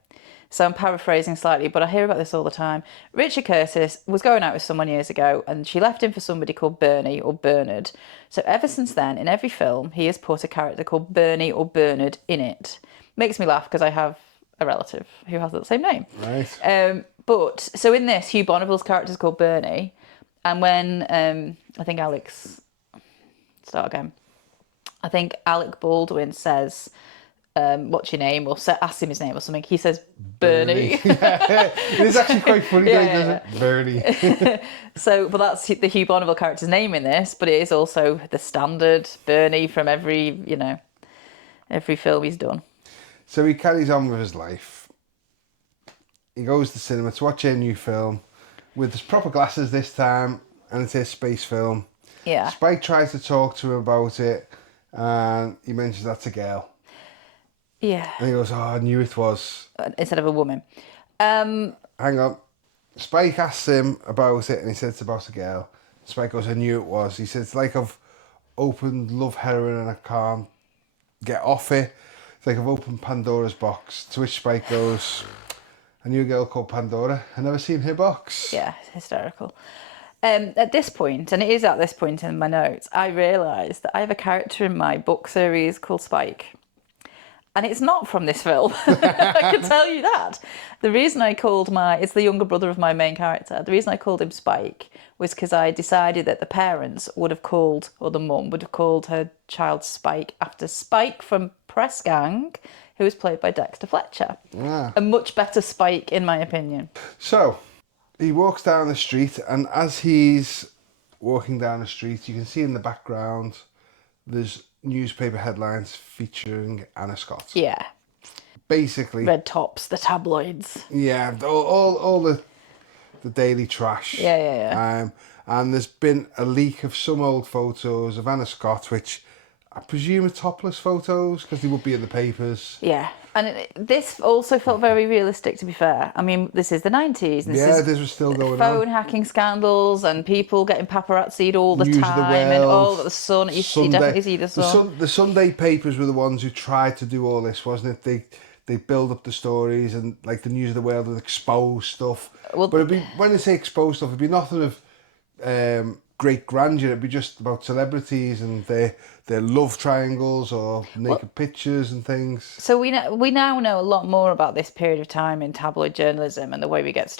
So I'm paraphrasing slightly, but I hear about this all the time. Richard Curtis was going out with someone years ago and she left him for somebody called Bernie or Bernard. So ever since then, in every film, he has put a character called Bernie or Bernard in it. Makes me laugh because I have a relative who has the same name. Right. But, so in this, Hugh Bonneville's character is called Bernie. And when, I think I think Alec Baldwin says... what's your name, or asks him his name or something, he says Bernie. It's actually quite funny, doesn't it? Bernie. So, but that's the Hugh Bonneville character's name in this, but it is also the standard Bernie from every film he's done. So he carries on with his life. He goes to the cinema to watch a new film with his proper glasses this time, and it's a space film. Yeah. Spike tries to talk to him about it, and he mentions that's a girl. Yeah. And he goes, oh, I knew it was. Instead of a woman. Hang on. Spike asks him about it and he says it's about a girl. Spike goes, I knew it was. He says, it's like I've opened love heroin and I can't get off it. It's like I've opened Pandora's box. To which Spike goes, I knew a girl called Pandora. I never seen her box. Yeah, it's hysterical. At this point, and it is at this point in my notes, I realised that I have a character in my book series called Spike. And it's not from this film. I can tell you that. The reason I called it's the younger brother of my main character. The reason I called him Spike was because I decided that the parents would have called, or the mum would have called her child Spike after Spike from Press Gang, who was played by Dexter Fletcher. Yeah. A much better Spike, in my opinion. So, he walks down the street, and as he's walking down the street, you can see in the background, there's newspaper headlines featuring Anna Scott. Yeah. Basically. Red Tops, the tabloids. Yeah, all the daily trash. Yeah. And there's been a leak of some old photos of Anna Scott, which I presume are topless photos, because they would be in the papers. Yeah. And this also felt very realistic, to be fair. I mean, this is the 90s. And this was still going on. Phone hacking scandals and people getting paparazzi'd all the News time. Of the world, and all the Sun. You definitely see the Sun. The Sunday papers were the ones who tried to do all this, wasn't it? They build up the stories, and like the News of the World would expose stuff. Well, but when they say expose stuff, it'd be nothing of great grandeur. It'd be just about celebrities and their love triangles or naked pictures and things. So we now know a lot more about this period of time in tabloid journalism and the way they got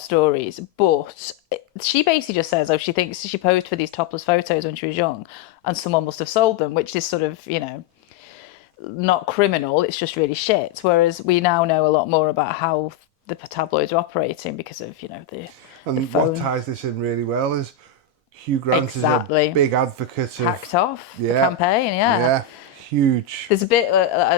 stories. But she basically just says, she thinks she posed for these topless photos when she was young, and someone must have sold them, which is sort of, not criminal. It's just really shit. Whereas we now know a lot more about how the tabloids are operating because of the phone. What ties this in really well is Hugh Grant is a big advocate of... Hacked off the campaign, Yeah, huge. There's a bit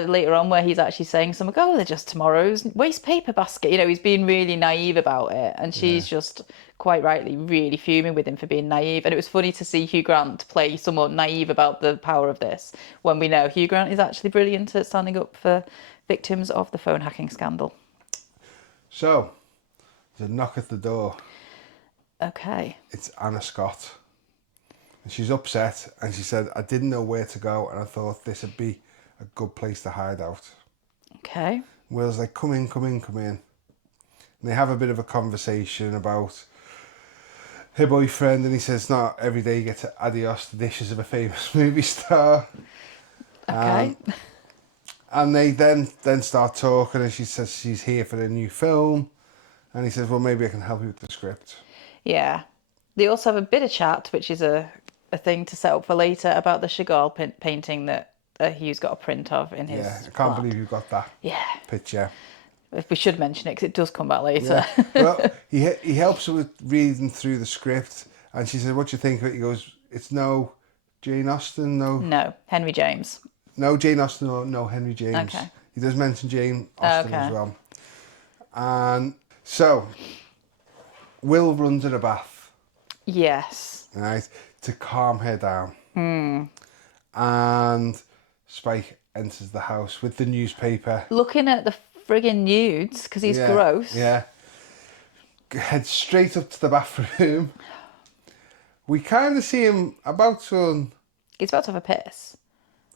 later on where he's actually saying something, they're just tomorrow's waste paper basket. He's being really naive about it. And she's just, quite rightly, really fuming with him for being naive. And it was funny to see Hugh Grant play someone naive about the power of this, when we know Hugh Grant is actually brilliant at standing up for victims of the phone hacking scandal. So, there's a knock at the door. Okay. It's Anna Scott. And she's upset, and she said, I didn't know where to go, and I thought this would be a good place to hide out. Okay. Will's like, come in. And they have a bit of a conversation about her boyfriend, and he says, not every day you get to adios the dishes of a famous movie star. Okay. And they then start talking, and she says she's here for the new film. And he says, well, maybe I can help you with the script. Yeah. They also have a bit of chat, which is a a thing to set up for later about the Chagall painting that Hugh's got a print of in his Yeah, I can't flat. believe you got that Yeah, picture. if we should mention it because it does come back later. Yeah. Well, he helps her with reading through the script, and she says, "What do you think of it?" He goes, "It's no Jane Austen, No, Henry James. no Jane Austen, or no Henry James." Okay. He does mention Jane Austen as Okay. well. And so, Will runs in a bath, Yes. right, to calm her down. And Spike enters the house with the newspaper. Looking at the friggin' nudes because he's gross. Yeah. Heads straight up to the bathroom. We kind of see him about to... He's about to have a piss.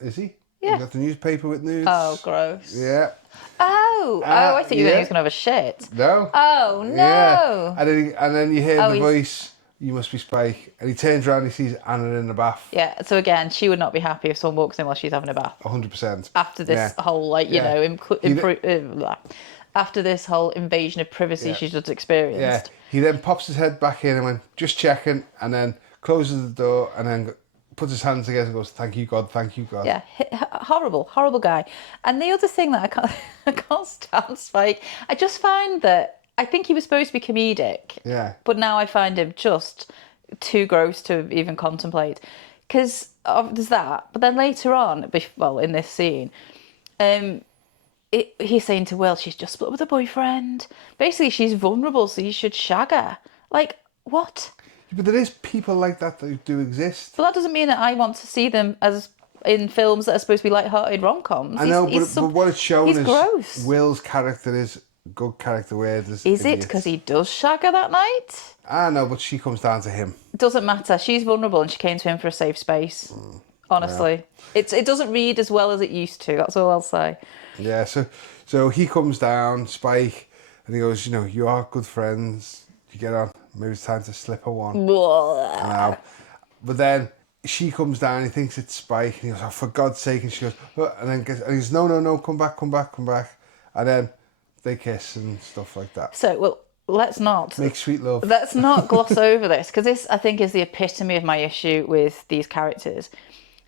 Is he? Yeah. He got the newspaper with nudes. Oh, gross. Yeah. Oh, I thought you were yeah. he was going to have a shit. No. Oh, no. Yeah. And then you hear the he's- voice, "You must be Spike." And he turns around and he sees Anna in the bath. Yeah, so again, she would not be happy if someone walks in while she's having a bath. 100%. After this Yeah. whole, like, you Yeah. know, after this whole invasion of privacy she's just Yeah. experienced. He then pops his head back in and went, "Just checking," and then closes the door and then puts his hands together and goes, "Thank you, God, thank you, God." Yeah, horrible guy. And the other thing that I can't stand Spike, I just find that I think he was supposed to be comedic. Yeah. But now I find him just too gross to even contemplate. Because there's that. But then later on, well, in this scene, he's saying to Will, she's just split up with a boyfriend. Basically, she's vulnerable, so you should shag her. Like, what? But there is people like that do exist. But that doesn't mean that I want to see them as in films that are supposed to be light-hearted rom-coms. I know, but what it's showing he's is gross. Will's character is good character, where there's Is it idiots. because he does shag her that night? I know, but she comes down to him. It doesn't matter. She's vulnerable and she came to him for a safe space. Honestly. It doesn't read as well as it used to. That's all I'll say. Yeah, so he comes down, Spike, and he goes, "You know, you are good friends. You get on. Maybe it's time to slip her one." Now, but then she comes down. He thinks it's Spike, and he goes, "Oh, for God's sake!" And she goes, "Oh," and then and he goes, "No, come back." And then they kiss and stuff like that. So, well, let's not... Make sweet love. Let's not gloss over this, because this, I think, is the epitome of my issue with these characters.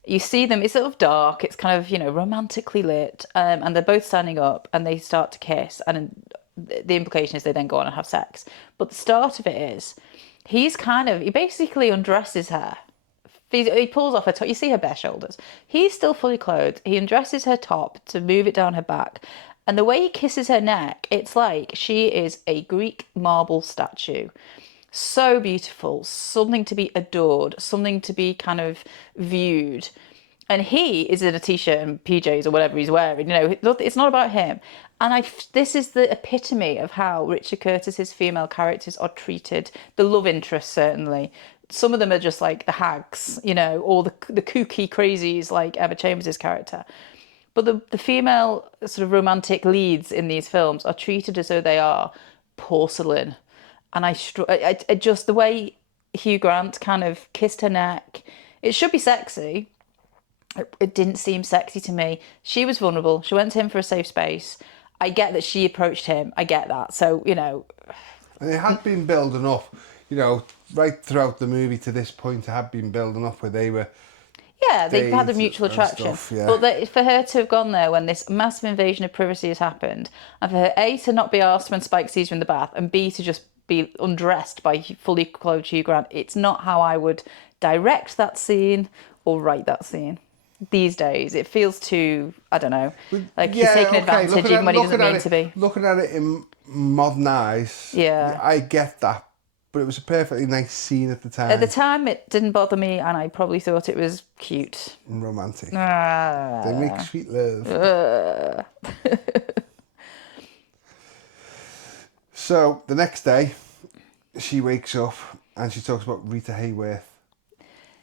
You see them, it's sort of dark, it's kind of, you know, romantically lit, and they're both standing up and they start to kiss, and the implication is they then go on and have sex. But the start of it is, he basically undresses her. He pulls off her top, you see her bare shoulders. He's still fully clothed, he undresses her top to move it down her back, and the way he kisses her neck, it's like she is a Greek marble statue. So beautiful, something to be adored, something to be kind of viewed. And he is in a t-shirt and PJs or whatever he's wearing. You know, it's not about him. And this is the epitome of how Richard Curtis's female characters are treated. The love interest, certainly. Some of them are just like the hags, you know, or the kooky crazies like Emma Chambers' character. But the female sort of romantic leads in these films are treated as though they are porcelain. And I just, the way Hugh Grant kind of kissed her neck, it should be sexy. It didn't seem sexy to me. She was vulnerable. She went to him for a safe space. I get that she approached him. I get that. So, you know. And it had been building up, you know, right throughout the movie to this point, it had been building up where they were... Yeah, they've had a mutual attraction. Stuff, yeah. But for her to have gone there when this massive invasion of privacy has happened, and for her, A, to not be asked when Spike sees her in the bath, and B, to just be undressed by fully clothed Hugh Grant, it's not how I would direct that scene or write that scene. These days, it feels too, I don't know, like he's taking advantage even when he doesn't mean to be. Looking at it in modern eyes, Yeah. I get that, but it was a perfectly nice scene at the time. At the time, it didn't bother me, and I probably thought it was cute. And romantic. Ah. They make sweet love. So the next day, she wakes up and she talks about Rita Hayworth.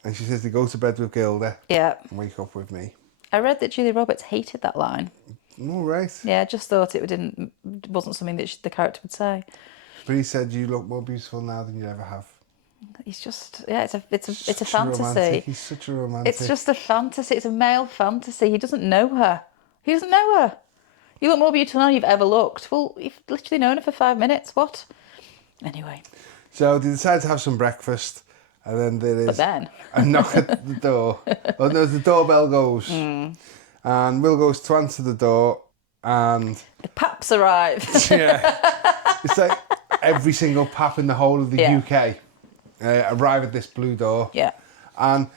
And she says they go to bed with Gilda Yeah. and wake up with me. I read that Julia Roberts hated that line. All right. Yeah, I just thought it wasn't something that the character would say. But he said, "You look more beautiful now than you ever have." He's just, yeah, it's a Such fantasy. Romantic. He's such a romantic. It's just a fantasy. It's a male fantasy. He doesn't know her. He doesn't know her. You look more beautiful now than you've ever looked. Well, you've literally known her for 5 minutes. What? Anyway. So they decide to have some breakfast, And then there is But then. a knock at the door. Oh no, the doorbell goes. And Will goes to answer the door, and The paps arrived. yeah, it's like every single pap in the whole of the Yeah. UK arrive at this blue door. Yeah. And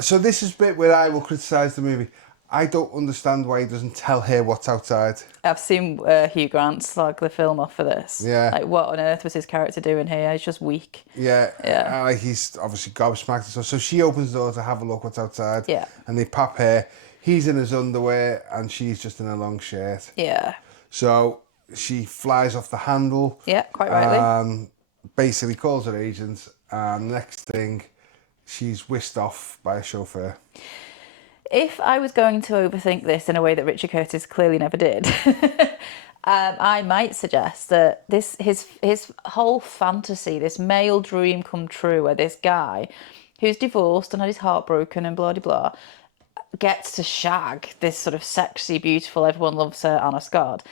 so this is a bit where I will criticise the movie. I don't understand why he doesn't tell her what's outside. I've seen Hugh Grant slag the film off for this. Yeah. Like, what on earth was his character doing here? He's just weak. Yeah, Yeah. like he's obviously gobsmacked and stuff. So she opens the door to have a look what's outside. Yeah. And they pap her. He's in his underwear and she's just in a long shirt. Yeah. So she flies off the handle. Yeah, quite rightly. And basically calls her agent. And next thing, she's whisked off by a chauffeur. If I was going to overthink this in a way that Richard Curtis clearly never did, I might suggest that his whole fantasy, this male dream come true, where this guy who's divorced and had his heart broken and blah, blah, blah, gets to shag this sort of sexy, beautiful, everyone loves her Anna Scott.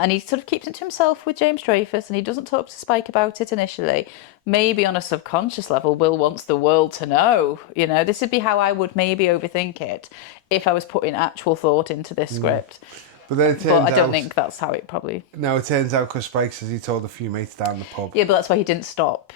And he sort of keeps it to himself with James Dreyfus, and he doesn't talk to Spike about it initially. Maybe on a subconscious level, Will wants the world to know. You know, this would be how I would maybe overthink it if I was putting actual thought into this script. But then it turns But I don't out- think that's how it probably... No, it turns out because Spike says he told a few mates down the pub. Yeah, but that's why he didn't stop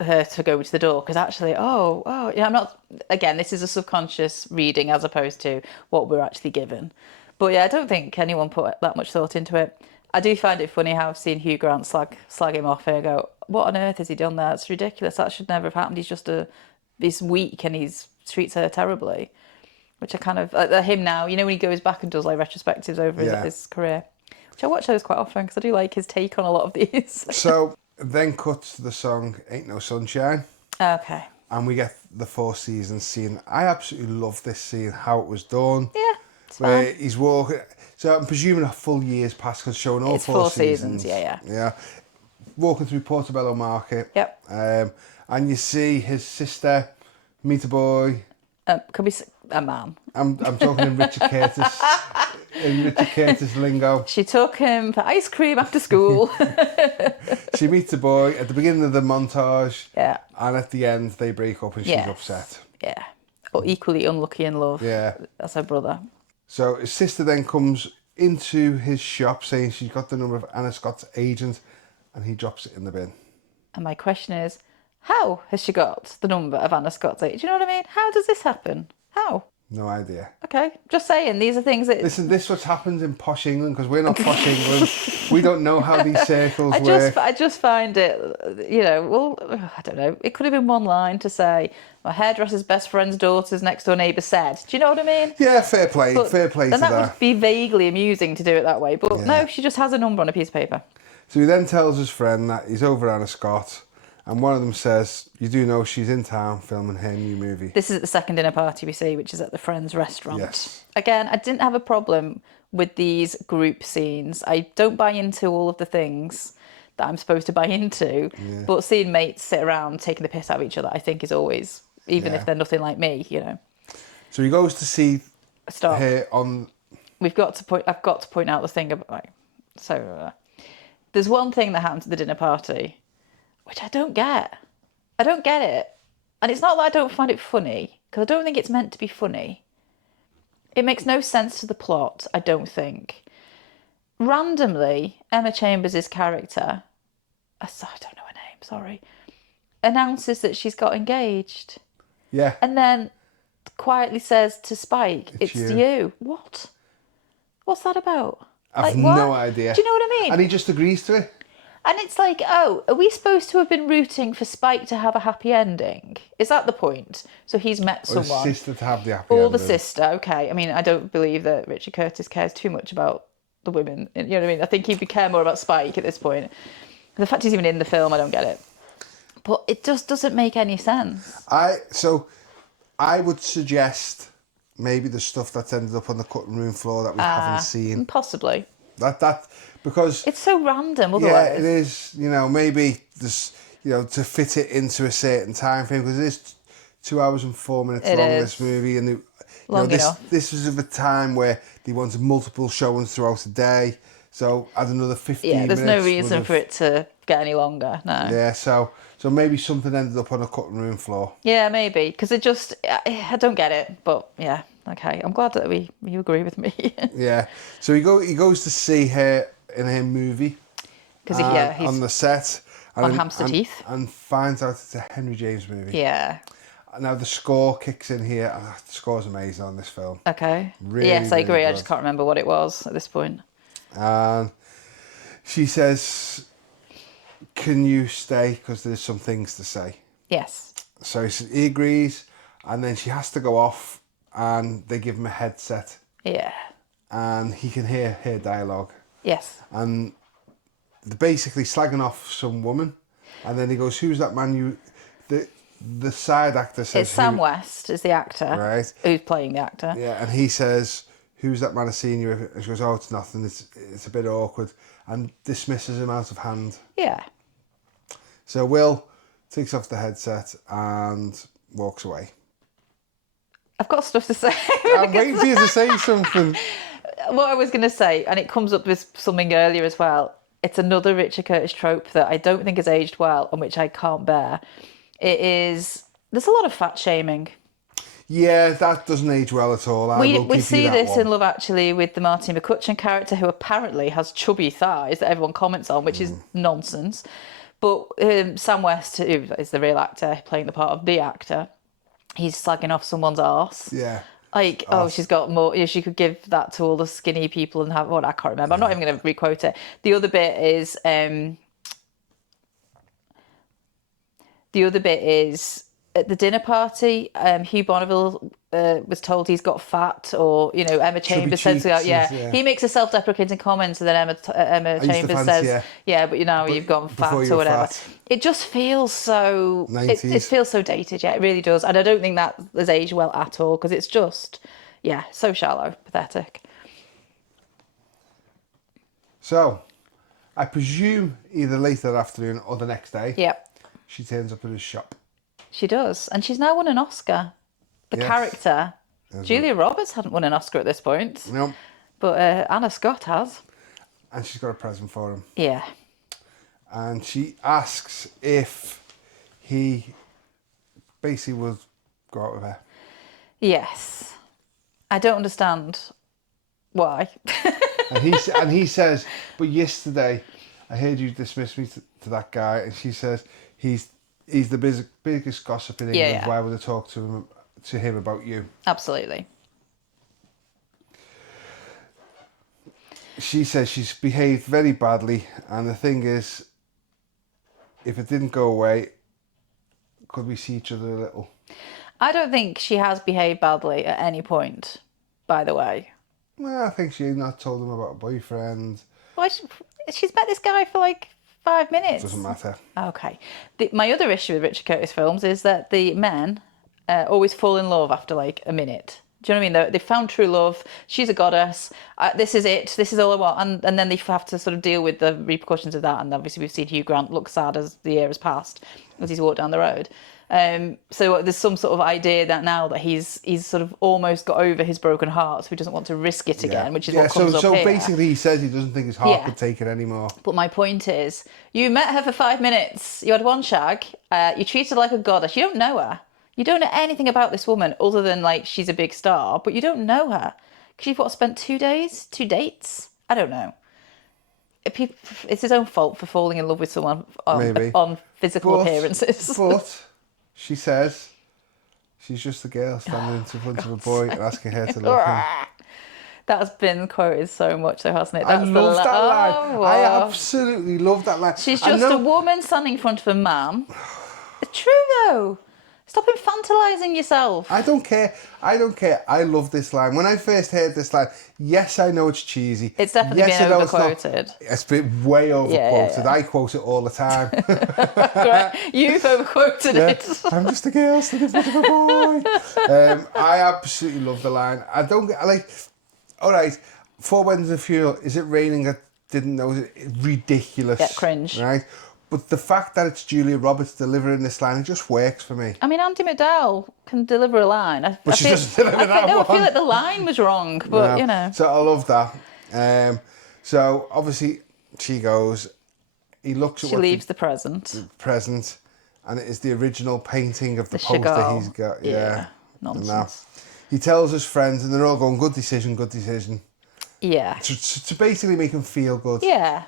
her to go to the door, because actually, you know, I'm not... Again, this is a subconscious reading as opposed to what we're actually given. But yeah, I don't think anyone put that much thought into it. I do find it funny how I've seen Hugh Grant slag him off and I go, what on earth has he done there? It's ridiculous. That should never have happened. He's weak and he treats her terribly. Which I kind of, him now, you know, when he goes back and does like retrospectives over his career. Which I watch those quite often because I do like his take on a lot of these. So then cuts to the song Ain't No Sunshine. Okay. And we get the Four Seasons scene. I absolutely love this scene, how it was done. Yeah, it's Where fine. he's walking. So I'm presuming a full year's passed because showing all It's four seasons, yeah. Yeah. Walking through Portobello Market. Yep. And you see his sister meet a boy. Could be a man. I'm talking in Richard Curtis. In Richard Curtis lingo. She took him for ice cream after school. She meets a boy at the beginning of the montage. Yeah. And at the end they break up and she's Yes. upset. Yeah. Or equally unlucky in love. Yeah. That's her brother. So his sister then comes into his shop saying she's got the number of Anna Scott's agent and he drops it in the bin. And my question is, how has she got the number of Anna Scott's age? Do you know what I mean? How does this happen? How? No idea. Okay, just saying, these are things that... Listen, this is what happens in posh England because we're not posh England. We don't know how these circles work. I just find it, you know, well, I don't know. It could have been one line to say, my hairdresser's best friend's daughter's next door neighbour said. Do you know what I mean? Yeah, fair play. But fair play to then that. that would be vaguely amusing to do it that way. But Yeah. no, she just has a number on a piece of paper. So he then tells his friend that he's over Anna Scott and one of them says, you do know she's in town filming her new movie. This is at the second dinner party we see, which is at the Friends restaurant. Yes. Again, I didn't have a problem with these group scenes. I don't buy into all of the things that I'm supposed to buy into, but seeing mates sit around taking the piss out of each other, I think is always, even if they're nothing like me, you know. So he goes to see Stop. her on... I've got to point out the thing about, like, so there's one thing that happens at the dinner party, which I don't get. I don't get it. And it's not that I don't find it funny, because I don't think it's meant to be funny. It makes no sense to the plot, I don't think. Randomly, Emma Chambers' character, I don't know her name, sorry, announces that she's got engaged. Yeah. And then quietly says to Spike, it's you. you. What? What's that about? I've Like, what? no idea. Do you know what I mean? And he just agrees to it. And it's like, oh, are we supposed to have been rooting for Spike to have a happy ending? Is that the point? So he's met Or his someone. sister to have the happy Or the ending. sister, okay. I mean, I don't believe that Richard Curtis cares too much about the women. You know what I mean? I think he'd care more about Spike at this point. The fact he's even in the film, I don't get it. But it just doesn't make any sense. I would suggest maybe the stuff that's ended up on the cutting room floor that we haven't seen. Possibly. That because It's so random yeah, otherwise. it is. You know, maybe this, you know, to fit it into a certain time frame because it is 2 hours and 4 minutes It long. is. This movie, and Long enough. this was of a time where they wanted multiple showings throughout the day. So add another 15 Yeah, minutes. there's no reason for it to get any longer. No. Yeah, so maybe something ended up on a cutting room floor. Yeah, maybe because it just I don't get it, but yeah, okay. I'm glad that you agree with me Yeah, so he goes to see her in her movie because on he's the set on Hampstead Heath and finds out it's a Henry James movie. Yeah. Now the score kicks in here. And the score's amazing on this film. Okay. Really, Yes, I really agree. I good. just can't remember what it was at this point. And she says, "Can you stay? Because there's some things to say." Yes. So he agrees, and then she has to go off, and they give him a headset, Yeah. and he can hear her dialogue. Yes. And they're basically slagging off some woman, and then he goes, "Who's that man you?" The side actor says, It's Sam West is the actor, right? Who's playing the actor. Yeah, and he says, "Who's that man I've seen you with?" And she goes, "Oh, it's nothing. It's a bit awkward," and dismisses him out of hand. Yeah. So Will takes off the headset and walks away. I've got stuff to say. I'm waiting for you to say something. What I was going to say, and it comes up with something earlier as well. It's another Richard Curtis trope that I don't think has aged well and which I can't bear. There's a lot of fat shaming. Yeah, that doesn't age well at all. We see this in Love Actually with the Martin McCutcheon character, who apparently has chubby thighs that everyone comments on, which is nonsense. But Sam West, who is the real actor playing the part of the actor, he's slagging off someone's arse. Yeah. Like, oh, she's got more. She could give that to all the skinny people and have. Well, I can't remember. I'm not even going to requote it. The other bit is. At the dinner party, Hugh Bonneville was told he's got fat, or Emma Chambers says, yeah. He makes a self-deprecating comment, and then Emma Chambers says, yeah, but you've gone fat or whatever. Fat. It just feels so. It feels so dated. Yeah, it really does, and I don't think that has aged well at all because it's just, so shallow, pathetic. So, I presume either later that afternoon or the next day. Yep. She turns up at his shop. She does. And she's now won an Oscar. The character. Julia Roberts hadn't won an Oscar at this point. No. But Anna Scott has. And she's got a present for him. Yeah. And she asks if he basically will go out with her. Yes. I don't understand why. and he says, but yesterday I heard you dismiss me to that guy. And she says, he's the biggest gossip in England. Why would I talk to him about you? Absolutely. She says she's behaved very badly, and the thing is, if it didn't go away, could we see each other a little? I don't think she has behaved badly at any point, by the way. Well, I think she's not told him about a boyfriend. Well, she's met this guy for like 5 minutes. Doesn't matter. Okay. My other issue with Richard Curtis films is that the men always fall in love after like a minute. Do you know what I mean? They found true love. She's a goddess. This is it. This is all I want. And then they have to sort of deal with the repercussions of that. And obviously we've seen Hugh Grant look sad as the year has passed as he's walked down the road. So there's some sort of idea that now that he's sort of almost got over his broken heart, so he doesn't want to risk it again, which is what comes up here. So basically he says he doesn't think his heart could take it anymore. But my point is, you met her for 5 minutes, you had one shag, you treated her like a goddess, you don't know her. You don't know anything about this woman other than like she's a big star, but you don't know her. Because you've spent 2 dates? I don't know. It's his own fault for falling in love with someone on physical appearances. But she says she's just a girl standing in front of a boy and asking her to love him. That's been quoted so much, though, hasn't it? I love that line. Oh, I absolutely love that line. She's just a woman standing in front of a man. It's true, though. Stop infantilizing yourself. I don't care. I love this line. When I first heard this line, yes, I know it's cheesy. It's definitely been overquoted. It's been way overquoted. I quote it all the time. You've overquoted it. I'm just a girl standing in front of a boy. I absolutely love the line. I don't get all right, 4 Weddings and a Funeral, is it raining? I didn't know. It's ridiculous. Yeah, cringe. Right? But the fact that it's Julia Roberts delivering this line, it just works for me. I mean, Andie MacDowell can deliver a line. But she doesn't deliver that one. I feel like the line was wrong, but So I love that. So obviously she goes, he looks at She leaves the present. the present, and it is the original painting of the The poster Chagall. he's got. Yeah, And nonsense. he tells his friends, and they're all going, good decision, good decision. Yeah. To basically make him feel good. Yeah.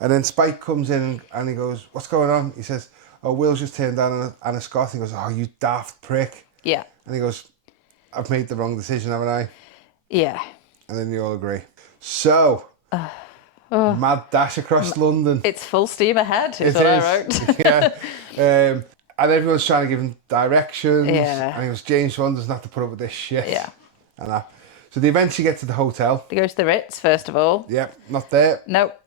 And then Spike comes in and he goes, what's going on? He says, oh, Will's just turned down Anna Scott. He goes, oh, you daft prick. Yeah. And he goes, I've made the wrong decision, haven't I? Yeah. And then they all agree. So, mad dash across London. It's full steam ahead, is It what is. I wrote. Yeah. And everyone's trying to give him directions. Yeah. And he goes, James Bond doesn't have to put up with this shit. Yeah. And so they eventually get to the hotel. They go to the Ritz, first of all. Yeah, not there. Nope.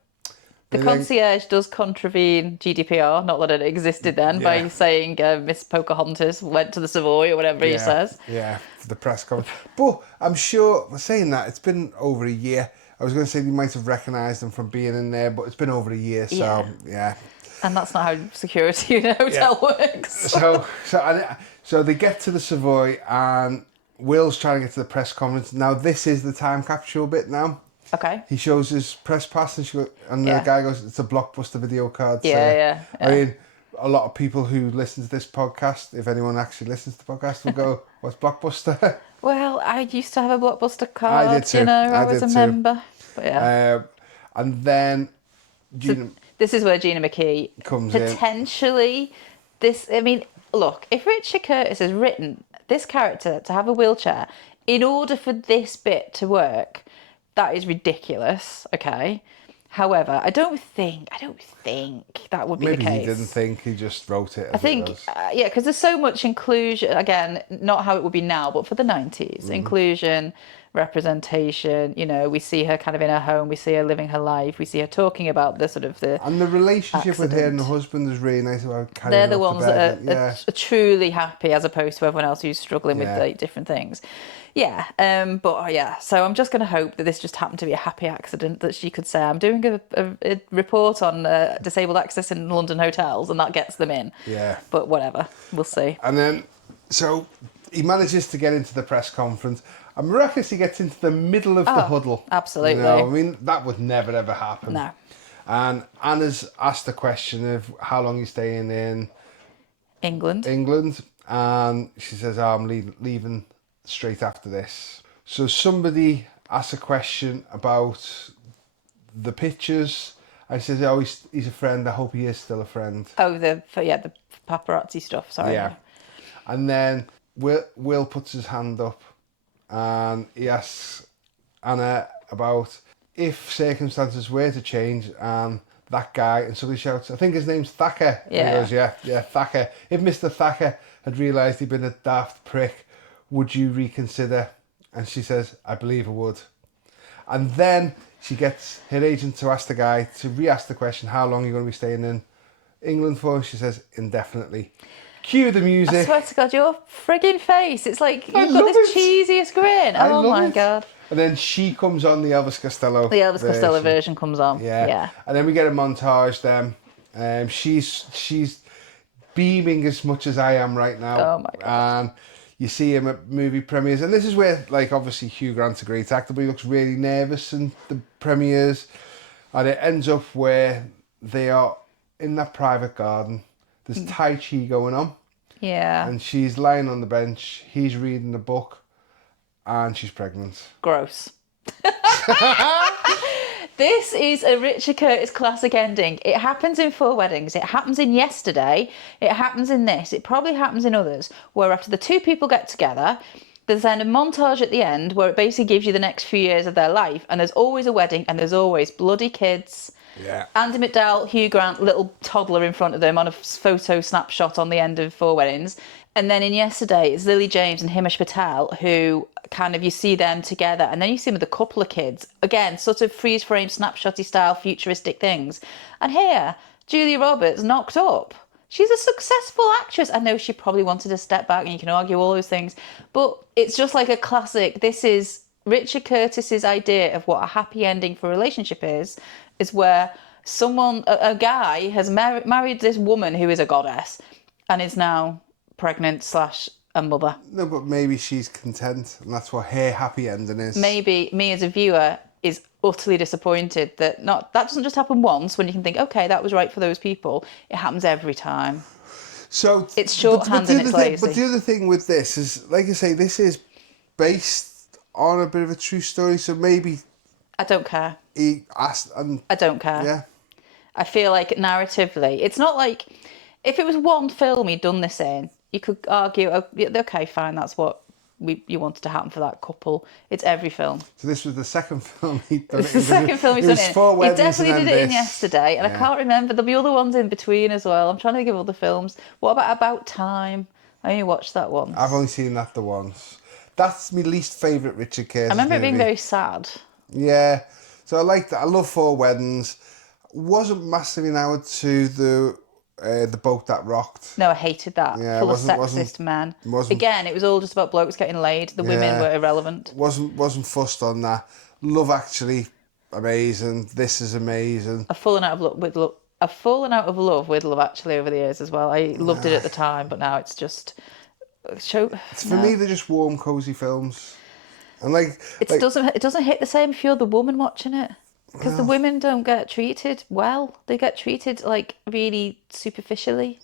The concierge does contravene GDPR, not that it existed then, by saying Miss Pocahontas went to the Savoy or whatever he says. Yeah, for the press conference. But I'm sure, saying that, it's been over a year. I was going to say they might have recognised him from being in there, but it's been over a year, so yeah. And that's not how security in a hotel works. So they get to the Savoy, and Will's trying to get to the press conference. Now, this is the time capsule bit now. Okay. He shows his press pass, and the guy goes, it's a Blockbuster video card. Yeah. I mean, a lot of people who listen to this podcast, if anyone actually listens to the podcast, will go, what's Blockbuster? Well, I used to have a Blockbuster card, I did too. I was a member. But yeah. And then Gina This is where Gina McKee comes in. potentially, look, if Richard Curtis has written this character to have a wheelchair in order for this bit to work, that is ridiculous, okay? However, I don't think that would be the case. Maybe he didn't think, he just wrote it. I think, because there's so much inclusion, again, not how it would be now, but for the 90s, inclusion, representation, we see her kind of in her home, we see her living her life, we see her talking about the sort of the And the relationship accident. with her and the husband is really nice. About They're the ones that are truly happy as opposed to everyone else who's struggling with like, different things. Yeah, so I'm just going to hope that this just happened to be a happy accident, that she could say, I'm doing a report on disabled access in London hotels, and that gets them in. Yeah. But whatever, we'll see. And then, so he manages to get into the press conference, and miraculously gets into the middle of the huddle. Absolutely. I mean, that would never, ever happen. No. And Anna's asked the question of how long you're staying in England, and she says, I'm leaving straight after this. So somebody asks a question about the pictures, and she says, oh, he's a friend, I hope he is still a friend. Oh, the paparazzi stuff, sorry. Yeah. And then Will puts his hand up, and he asks Anna about if circumstances were to change and that guy, and somebody shouts, I think his name's Thacker. Yeah. And he goes, yeah, Thacker. If Mr. Thacker had realised he'd been a daft prick, would you reconsider? And she says, I believe I would. And then she gets her agent to ask the guy to re-ask the question, how long are you going to be staying in England for? She says, indefinitely. Cue the music. I swear to God, your frigging face. It's like, I you've got love this it. cheesiest grin. I Oh love my it. God. And then she comes on the Elvis Costello. The Elvis Costello version comes on. Yeah. And then we get a montage then. She's beaming as much as I am right now. Oh my God. And you see him at movie premieres. And this is where, like, obviously Hugh Grant's a great actor, but he looks really nervous in the premieres. And it ends up where they are in that private garden. There's Tai Chi going on. Yeah. And she's lying on the bench. He's reading a book. And she's pregnant. Gross. This is a Richard Curtis classic ending. It happens in Four Weddings. It happens in Yesterday. It happens in this. It probably happens in others, where after the two people get together, there's then a montage at the end where it basically gives you the next few years of their life. And there's always a wedding, and there's always bloody kids. Yeah. Andy McDowell, Hugh Grant, little toddler in front of them on a photo snapshot on the end of Four Weddings. And then in Yesterday, it's Lily James and Himesh Patel, who kind of, you see them together, and then you see them with a couple of kids. Again, sort of freeze frame, snapshotty style, futuristic things. And here, Julia Roberts knocked up. She's a successful actress. I know she probably wanted to step back, and you can argue all those things, but it's just like a classic. This is Richard Curtis's idea of what a happy ending for a relationship is where someone, a guy, has married this woman who is a goddess and is now pregnant / a mother. No, but maybe she's content, and that's what her happy ending is. Maybe me as a viewer, is utterly disappointed that that doesn't just happen once when you can think, okay, that was right for those people. It happens every time. So It's shorthand and it's lazy. But the other thing with this is, like I say, this is based on a bit of a true story. So maybe I don't care. he asked, and I don't care. yeah, I feel like narratively, it's not like if it was one film he'd done this in, you could argue, oh, yeah, okay, fine, that's what you wanted to happen for that couple. It's every film. so this was the second film he'd done. It's the second film he's done it in. 4 He weddings definitely and did then it in this. yesterday, and I can't remember. There'll be other ones in between as well. I'm trying to think of other films. What about Time? I only watched that once. I've only seen that the once. That's my least favourite Richard Curtis I remember it movie. being very sad. Yeah, so I liked that. I love 4 Weddings. Wasn't massively enamored to the Boat That Rocked. No, I hated that. Yeah, Full of sexist men. Again, it was all just about blokes getting laid. The women were irrelevant. Wasn't fussed on that. Love Actually, amazing. This is amazing. I've fallen out of love with Love Actually over the years as well. I loved it at the time, but now it's just For me, they're just warm, cosy films, and it doesn't hit the same if you're the woman watching it. Because the women don't get treated well. They get treated like really superficially.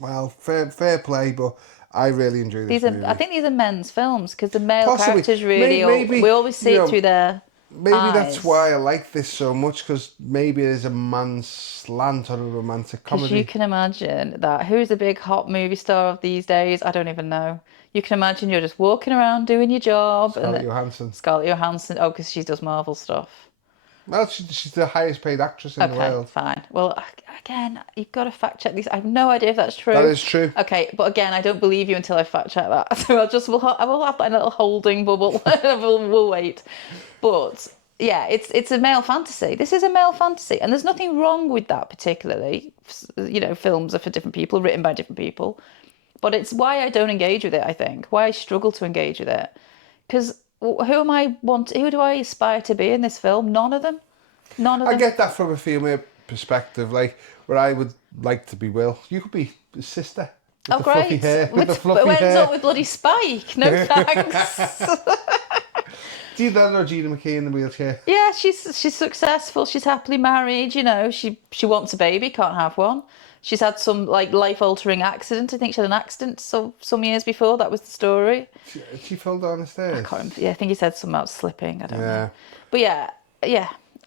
Well, fair play, but I really enjoy this movie. I think these are men's films because the male characters really. Maybe, we always see it through their Maybe eyes. that's why I like this so much, because maybe there's a man's slant on a romantic comedy. Because you can imagine that. Who's the big hot movie star of these days? I don't even know. You can imagine you're just walking around doing your job. Scarlett Johansson. Scarlett Johansson. Oh, because she does Marvel stuff. Well, she's the highest paid actress in the world. Okay, fine. Well, again, you've got to fact check these. I have no idea if that's true. That is true. Okay, but again, I don't believe you until I fact check that. So I will have that little holding bubble. we'll wait. But yeah, it's a male fantasy. This is a male fantasy, and there's nothing wrong with that particularly. You know, films are for different people, written by different people. But it's why I don't engage with it. I think why I struggle to engage with it, because who do I aspire to be in this film? None of them. I get that from a female perspective, like where I would like to be Will. You could be his sister. With the great. Fluffy hair. With the fluffy but it ends hair. up with bloody Spike. No thanks. Do you then know Gina McKee in the wheelchair? Yeah, she's successful. She's happily married. You know, she wants a baby, can't have one. She's had some like life-altering accident. I think she had an accident some years before. That was the story. She fell down the stairs. I can't remember. Yeah, I think he said something about slipping. I don't know. But yeah.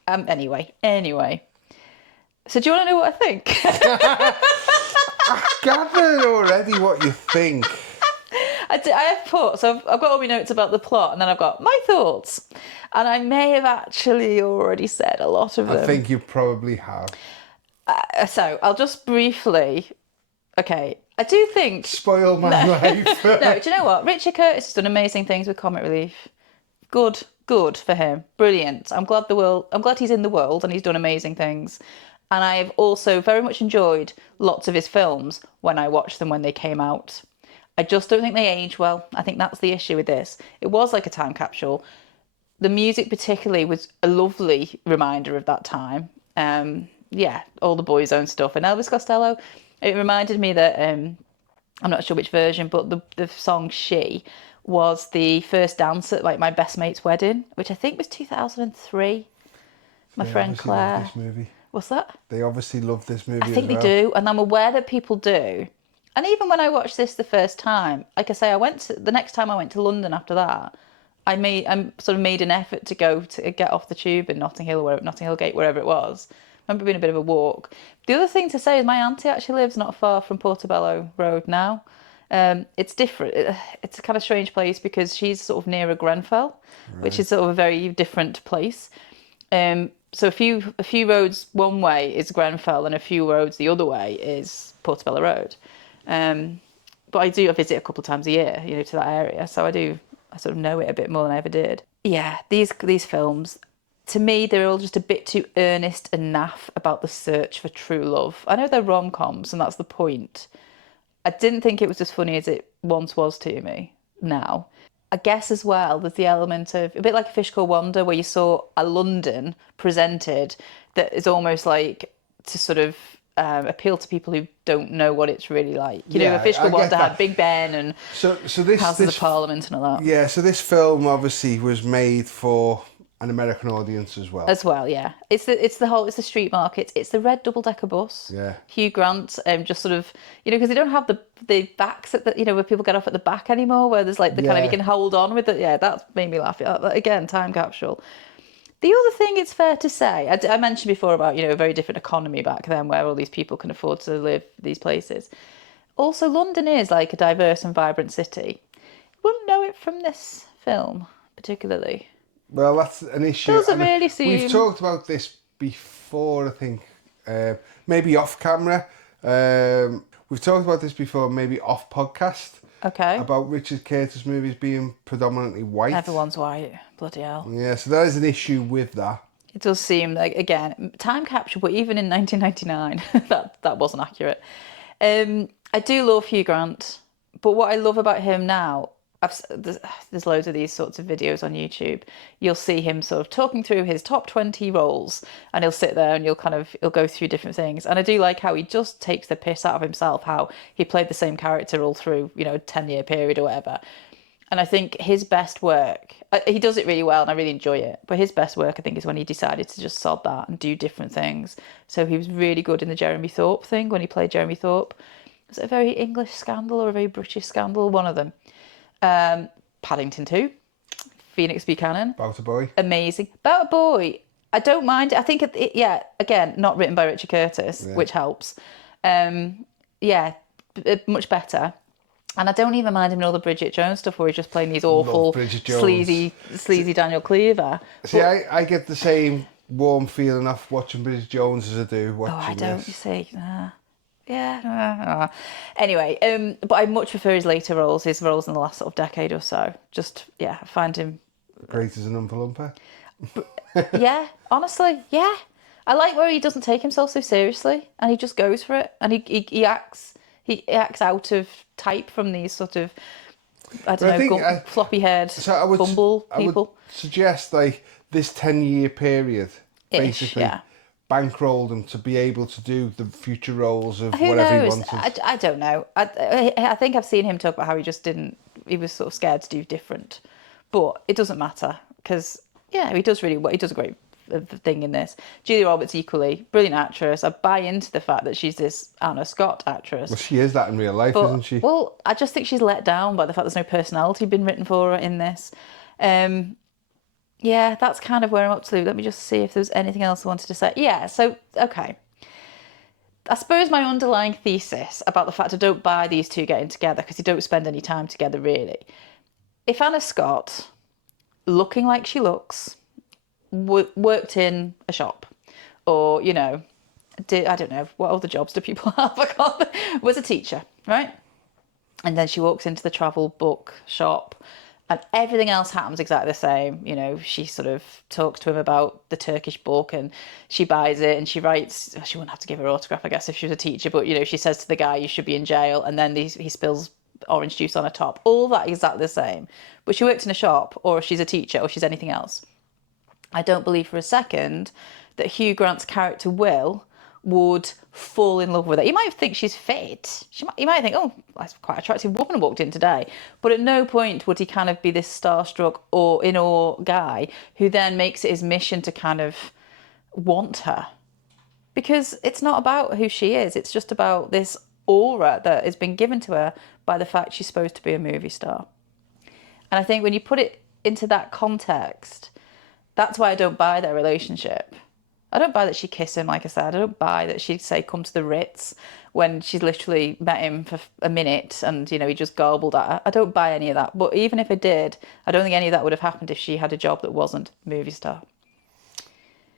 Anyway. So do you want to know what I think? I've gathered already what you think. I have put, so I've got all my notes about the plot, and then I've got my thoughts. And I may have actually already said a lot of them. I think you probably have. So I'll just briefly, okay, I do think... Spoil my life. No, do you know what? Richard Curtis has done amazing things with comic relief. Good for him. Brilliant. I'm glad he's in the world and he's done amazing things. And I've also very much enjoyed lots of his films when I watched them when they came out. I just don't think they age well. I think that's the issue with this. It was like a time capsule. The music particularly was a lovely reminder of that time. All the Boyzone stuff. And Elvis Costello, it reminded me that, I'm not sure which version, but the song She was the first dance at like my best mate's wedding, which I think was 2003. My friend Claire. Love this movie. What's that? They obviously love this movie. I think they do, and I'm aware that people do. And even when I watched this the first time, like I say, the next time I went to London after that, I made an effort to get off the tube in Notting Hill Gate, wherever it was. I remember being a bit of a walk. The other thing to say is my auntie actually lives not far from Portobello Road now. It's different. It's a kind of strange place because she's sort of nearer Grenfell, which is sort of a very different place. So a few roads one way is Grenfell, and a few roads the other way is Portobello Road. But I visit a couple of times a year, to that area, so I sort of know it a bit more than I ever did. Yeah, these films, to me, they're all just a bit too earnest and naff about the search for true love. I know they're rom-coms, and that's the point. I didn't think it was as funny as it once was to me now. I guess as well, there's the element of, a bit like A Fish Called Wanda, where you saw a London presented that is almost like to sort of appeal to people who don't know what it's really like. A Fish Called Wanda had Big Ben and Houses of Parliament and all that. Yeah, so this film obviously was made for an American audience as well. As well, yeah. It's the street market. It's the red double-decker bus. Yeah. Hugh Grant, just sort of, because they don't have the backs at the, where people get off at the back anymore, where there's like the kind of, you can hold on with it. Yeah, that made me laugh. Again, time capsule. The other thing it's fair to say, I mentioned before about, a very different economy back then where all these people can afford to live these places. Also, London is like a diverse and vibrant city. Wouldn't know it from this film, particularly. Well, that's an issue. Doesn't really seem... We've talked about this before, I think, maybe off camera. We've talked about this before, maybe off podcast. Okay. About Richard Curtis movies being predominantly white. Everyone's white. Bloody hell. Yeah, so there is an issue with that. It does seem like, again, time capsule, but even in 1999, that wasn't accurate. I do love Hugh Grant, but what I love about him now, there's loads of these sorts of videos on YouTube. You'll see him sort of talking through his top 20 roles, and he'll sit there and he'll go through different things. And I do like how he just takes the piss out of himself, how he played the same character all through, a 10-year period or whatever. And I think his best work, he does it really well and I really enjoy it, but his best work, I think, is when he decided to just sod that and do different things. So he was really good in the Jeremy Thorpe thing when he played Jeremy Thorpe. Was it a very English scandal or a very British scandal? One of them. Paddington 2, Phoenix Buchanan. About a Boy. Amazing. About a Boy, I don't mind it. I think, again, not written by Richard Curtis, which helps. Much better. And I don't even mind him in all the Bridget Jones stuff where he's just playing these awful, sleazy Daniel Cleaver. See, I get the same warm feeling off watching Bridget Jones as I do watching this. I don't, you see. Anyway, but I much prefer his later roles, his roles in the last sort of decade or so. I find him... Great as an Oompa Loompa. Yeah, honestly, yeah. I like where he doesn't take himself so seriously and he just goes for it. And he acts out of type from these sort of, floppy-haired bumble people. I would suggest, like, this 10-year period, basically... bankrolled him to be able to do the future roles of whatever he wanted. I don't know. I think I've seen him talk about how he was sort of scared to do different. But it doesn't matter because, he does a great thing in this. Julia Roberts equally, brilliant actress. I buy into the fact that she's this Anna Scott actress. Well, she is that in real life, isn't she? Well, I just think she's let down by the fact there's no personality been written for her in this. That's kind of where I'm up to. Let me just see if there's anything else I wanted to say. Yeah, so, okay. I suppose my underlying thesis about the fact I don't buy these two getting together because they don't spend any time together, really. If Anna Scott, looking like she looks, worked in a shop or, I don't know, what other jobs do people have? Was a teacher, right? And then she walks into the travel book shop and everything else happens exactly the same. She sort of talks to him about the Turkish book and she buys it and she writes, she wouldn't have to give her autograph, I guess, if she was a teacher, but, she says to the guy, you should be in jail. And then he spills orange juice on her top. All that exactly the same. But she works in a shop or she's a teacher or she's anything else. I don't believe for a second that Hugh Grant's character Will would fall in love with her. You might think she's fit. You might think, oh, that's quite an attractive woman walked in today. But at no point would he kind of be this starstruck or in awe guy who then makes it his mission to kind of want her. Because it's not about who she is. It's just about this aura that has been given to her by the fact she's supposed to be a movie star. And I think when you put it into that context, that's why I don't buy their relationship. I don't buy that she kissed him, like I said. I don't buy that she'd say, come to the Ritz, when she's literally met him for a minute and, he just garbled at her. I don't buy any of that. But even if I did, I don't think any of that would have happened if she had a job that wasn't movie star.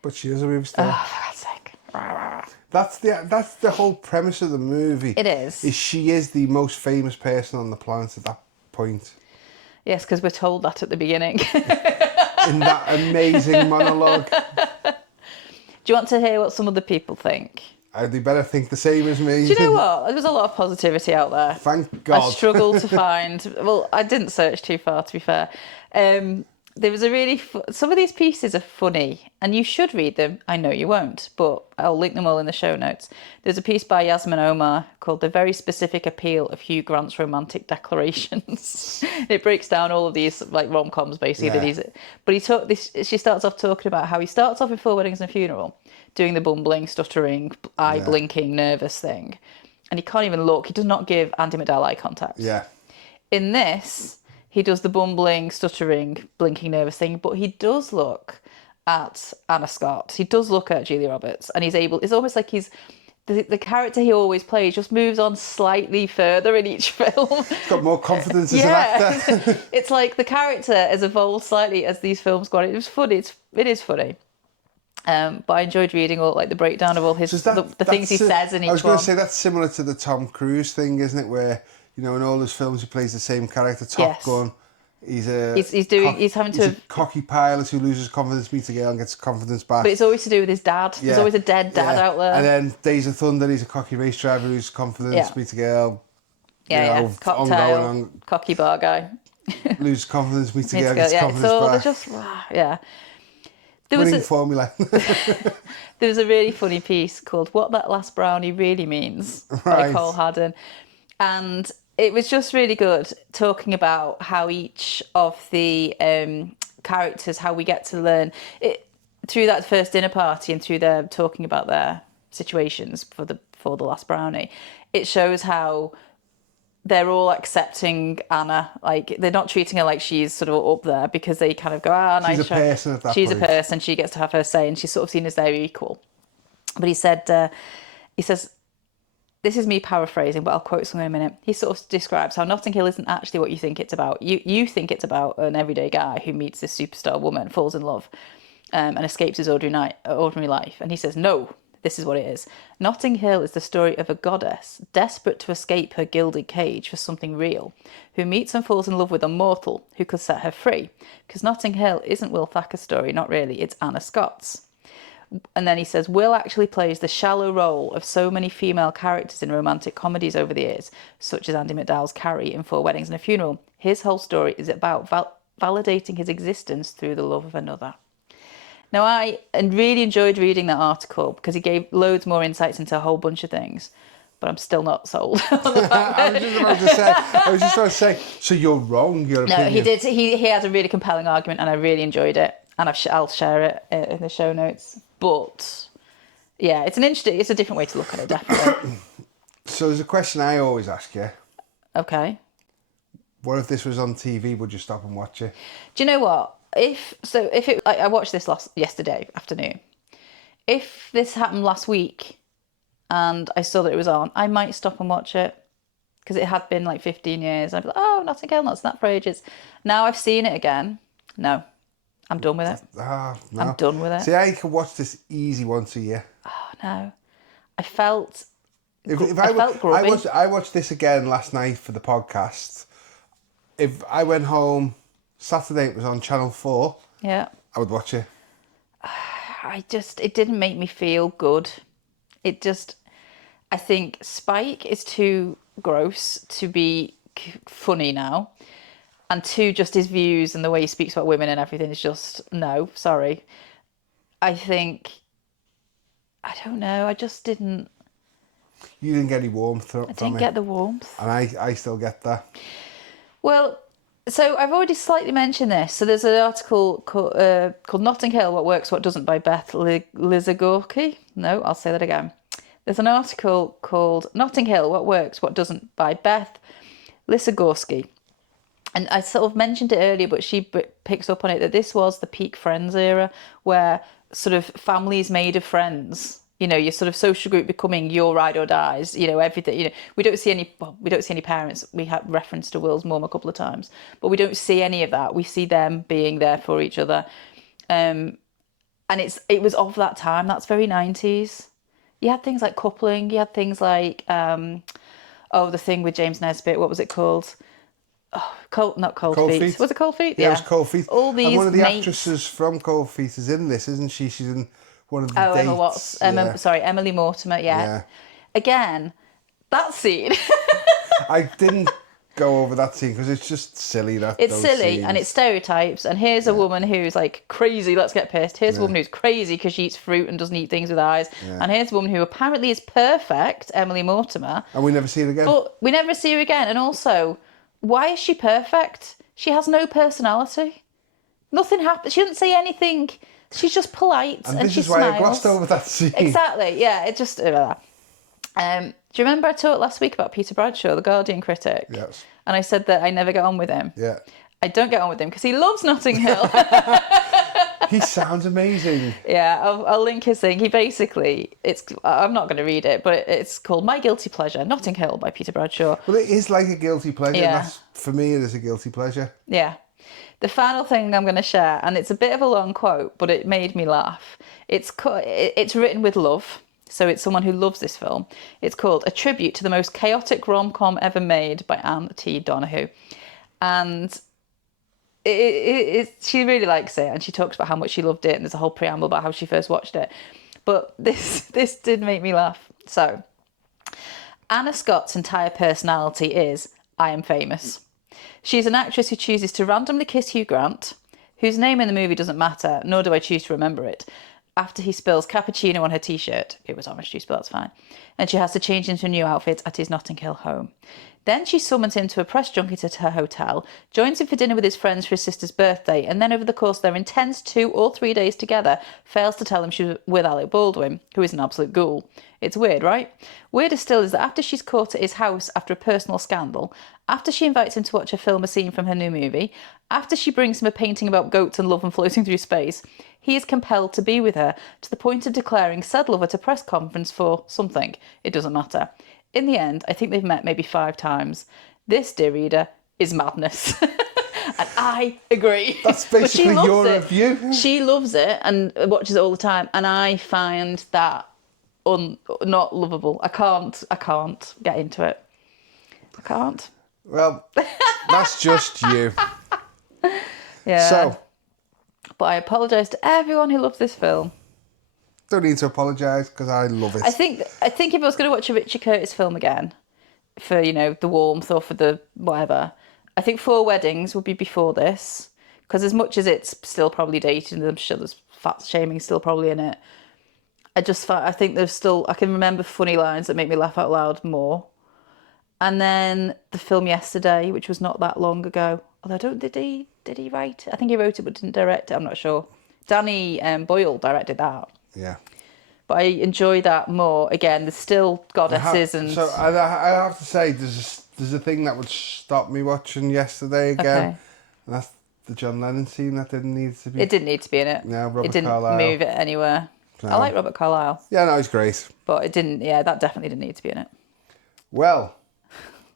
But she is a movie star. Oh, for God's sake. That's the whole premise of the movie. It is. She is the most famous person on the planet at that point. Yes, because we're told that at the beginning. In that amazing monologue. Do you want to hear what some other people think? They better think the same as me. Do you know what? There's a lot of positivity out there. Thank God. I struggled to find... Well, I didn't search too far, to be fair. there was a really some of these pieces are funny, and you should read them. I know you won't, but I'll link them all in the show notes. There's a piece by Yasmin Omar called "The Very Specific Appeal of Hugh Grant's Romantic Declarations." It breaks down all of these like rom-coms basically that he's. But she starts off talking about how he starts off in Four Weddings and a Funeral, doing the bumbling, stuttering, eye blinking, nervous thing, and he can't even look. He does not give Andy McDowell eye contact. Yeah. In this, he does the bumbling, stuttering, blinking, nervous thing, but he does look at Anna Scott. He does look at Julia Roberts, and he's able. It's almost like the character he always plays just moves on slightly further in each film. He's got more confidence as an actor. It's like the character has evolved slightly as these films go on. It was funny. It is funny. But I enjoyed reading all like the breakdown of all his the things he says in each one. I was going to say that's similar to the Tom Cruise thing, isn't it? Where in all his films he plays the same character. Top Gun. He's having a cocky pilot who loses confidence, meets a girl, and gets confidence back. But it's always to do with his dad. There's always a dead dad out there. And then Days of Thunder, he's a cocky race driver who loses confidence, meets a girl. Cocktail, cocky bar guy. Loses confidence, meets a girl, gets confidence back. Winning formula. There was a really funny piece called "What That Last Brownie Really Means" by Cole Haddon, and it was just really good talking about how each of the characters, how we get to learn it through that first dinner party and through their talking about their situations for the last brownie. It shows how they're all accepting Anna, like they're not treating her like she's sort of up there because they kind of go, nice. She's a person at that point. She's a person, she gets to have her say, and she's sort of seen as their equal. But he says, this is me paraphrasing, but I'll quote something in a minute. He sort of describes how Notting Hill isn't actually what you think it's about. You think it's about an everyday guy who meets this superstar woman, falls in love, and escapes his ordinary life. And he says, no. This is what it is. Notting Hill is the story of a goddess desperate to escape her gilded cage for something real, who meets and falls in love with a mortal who could set her free. Because Notting Hill isn't Will Thacker's story, not really, it's Anna Scott's. And then he says, Will actually plays the shallow role of so many female characters in romantic comedies over the years, such as Andy McDowell's Carrie in Four Weddings and a Funeral. His whole story is about validating his existence through the love of another. Now, I really enjoyed reading that article because he gave loads more insights into a whole bunch of things, but I'm still not sold on the fact I was just about to say, so you're wrong, your opinion. No, he did. He had a really compelling argument, and I really enjoyed it, and I'll share it in the show notes. But yeah, it's a different way to look at it, definitely. So there's a question I always ask you. Okay. What if this was on TV? Would you stop and watch it? Do you know what? I watched this yesterday afternoon. If this happened last week and I saw that it was on, I might stop and watch it because it had been like 15 years. I'd be like, oh, Notting Hill, not snapped for ages. Now I've seen it again. No, I'm done with it. No. I'm done with it. See, I could watch this easy once a year. Oh no, I felt. I felt grubby. I watched this again last night for the podcast. If I went home Saturday, it was on Channel 4. Yeah. I would watch it. It didn't make me feel good. I think Spike is too gross to be funny now. And two, just his views and the way he speaks about women and everything is just, no, sorry. I don't know, I just didn't. You didn't get any warmth from it. I didn't get the warmth. And I still get that. Well, so I've already slightly mentioned this. So there's an article called Notting Hill, What Works, What Doesn't by Beth Lizagorski. No, I'll say that again. There's an article called Notting Hill, What Works, What Doesn't by Beth Lizagorski. And I sort of mentioned it earlier, but she picks up on it that this was the peak Friends era where sort of families made of friends. Your sort of social group becoming your ride or dies, everything, we don't see any parents. We have reference to Will's mum a couple of times, but we don't see any of that. We see them being there for each other. And it was of that time. That's very 90s. You had things like coupling. You had things like, the thing with James Nesbitt. What was it called? Oh, not Cold Feet. Was it Cold Feet? Yeah, it was Cold Feet. All these and one of the actresses from Cold Feet is in this, isn't she? She's in one of the dates. Emma Watts. Emily Mortimer. Yeah. Again, that scene. I didn't go over that scene because it's just silly. It's those silly scenes. and it's stereotypes. And here's a woman who's like crazy, let's get pissed. Here's a woman who's crazy because she eats fruit and doesn't eat things with eyes. And here's a woman who apparently is perfect, Emily Mortimer. And we never see it again. But we never see her again. And also, why is she perfect? She has no personality. Nothing happens. She doesn't say anything. She's just polite and this she is why smiles. I glossed over that scene. Exactly. Yeah. It just. Do you remember I talked last week about Peter Bradshaw, the Guardian critic? Yes. And I said that I never get on with him. Yeah. I don't get on with him because he loves Notting Hill. He sounds amazing. Yeah, I'll link his thing. He basically, I'm not going to read it, but it's called My Guilty Pleasure, Notting Hill by Peter Bradshaw. Well, it is like a guilty pleasure. Yeah. For me, it is a guilty pleasure. Yeah. The final thing I'm going to share, and it's a bit of a long quote, but it made me laugh. It's written with love, so it's someone who loves this film. It's called A Tribute to the Most Chaotic Rom-Com Ever Made by Anne T. Donahue. And she really likes it, and she talks about how much she loved it, and there's a whole preamble about how she first watched it. But this did make me laugh. So, Anna Scott's entire personality is, I am famous. She's an actress who chooses to randomly kiss Hugh Grant, whose name in the movie doesn't matter, nor do I choose to remember it, after he spills cappuccino on her t-shirt. It was orange juice, but that's fine. And she has to change into a new outfit at his Notting Hill home. Then she summons him to a press junket at her hotel, joins him for dinner with his friends for his sister's birthday, and then over the course of their intense 2 or 3 days together, fails to tell him she was with Alec Baldwin, who is an absolute ghoul. It's weird, right? Weirder still is that after she's caught at his house after a personal scandal, after she invites him to watch her film a scene from her new movie, after she brings him a painting about goats and love and floating through space, he is compelled to be with her to the point of declaring said love at a press conference for something. It doesn't matter. In the end, I think they've met maybe 5 times. This, dear reader, is madness. And I agree. That's basically your it. review. She loves it and watches it all the time, and I find that not lovable. I can't get into it. I can't. Well, that's just you. Yeah. So, but I apologise to everyone who loves this film. don't need to apologise because I love it. I think if I was going to watch a Richard Curtis film again, for the warmth or for the whatever, I think 4 Weddings would be before this, because as much as it's still probably dated, and I'm sure there's fat shaming still probably in it, I think I can remember funny lines that make me laugh out loud more. And then the film Yesterday, which was not that long ago. Although did he write it? I think he wrote it but didn't direct it. I'm not sure. Danny Boyle directed that. Yeah. But I enjoy that more. Again, there's still goddesses and. So I have to say, there's a thing that would stop me watching Yesterday again. Okay. And that's the John Lennon scene that didn't need to be. It didn't need to be in it. No, Robert it didn't Carlyle. move it anywhere. No. I like Robert Carlyle. Yeah, no, he's great. But it didn't. Yeah, that definitely didn't need to be in it. Well,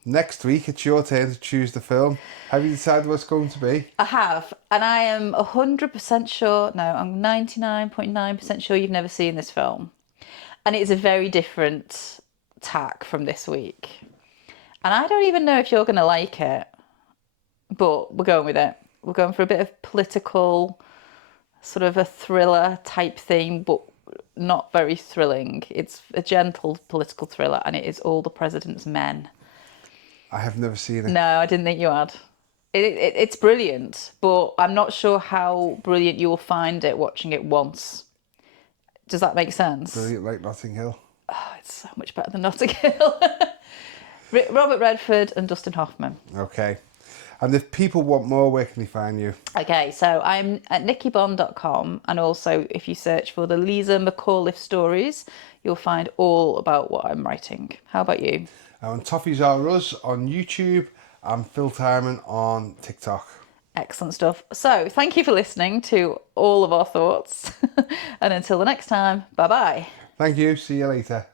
next week it's your turn to choose the film. Have you decided what it's going to be? I have, and I am 100% sure. No, I'm 99.9% sure you've never seen this film, and it is a very different tack from this week. And I don't even know if you're going to like it, but we're going with it. We're going for a bit of political, sort of a thriller type theme, but not very thrilling. It's a gentle political thriller, and it is All the President's Men. I have never seen it. No, I didn't think you had. It's brilliant, but I'm not sure how brilliant you will find it watching it once. Does that make sense? Brilliant, like Notting Hill. Oh, it's so much better than Notting Hill. Robert Redford and Dustin Hoffman. Okay. And if people want more, where can they find you? Okay, so I'm at nickybond.com, and also if you search for the Lisa McAuliffe stories, you'll find all about what I'm writing. How about you? And Toffees Are Us on YouTube and Phil Timon on TikTok. Excellent stuff. So thank you for listening to all of our thoughts. And until the next time, bye-bye. Thank you. See you later.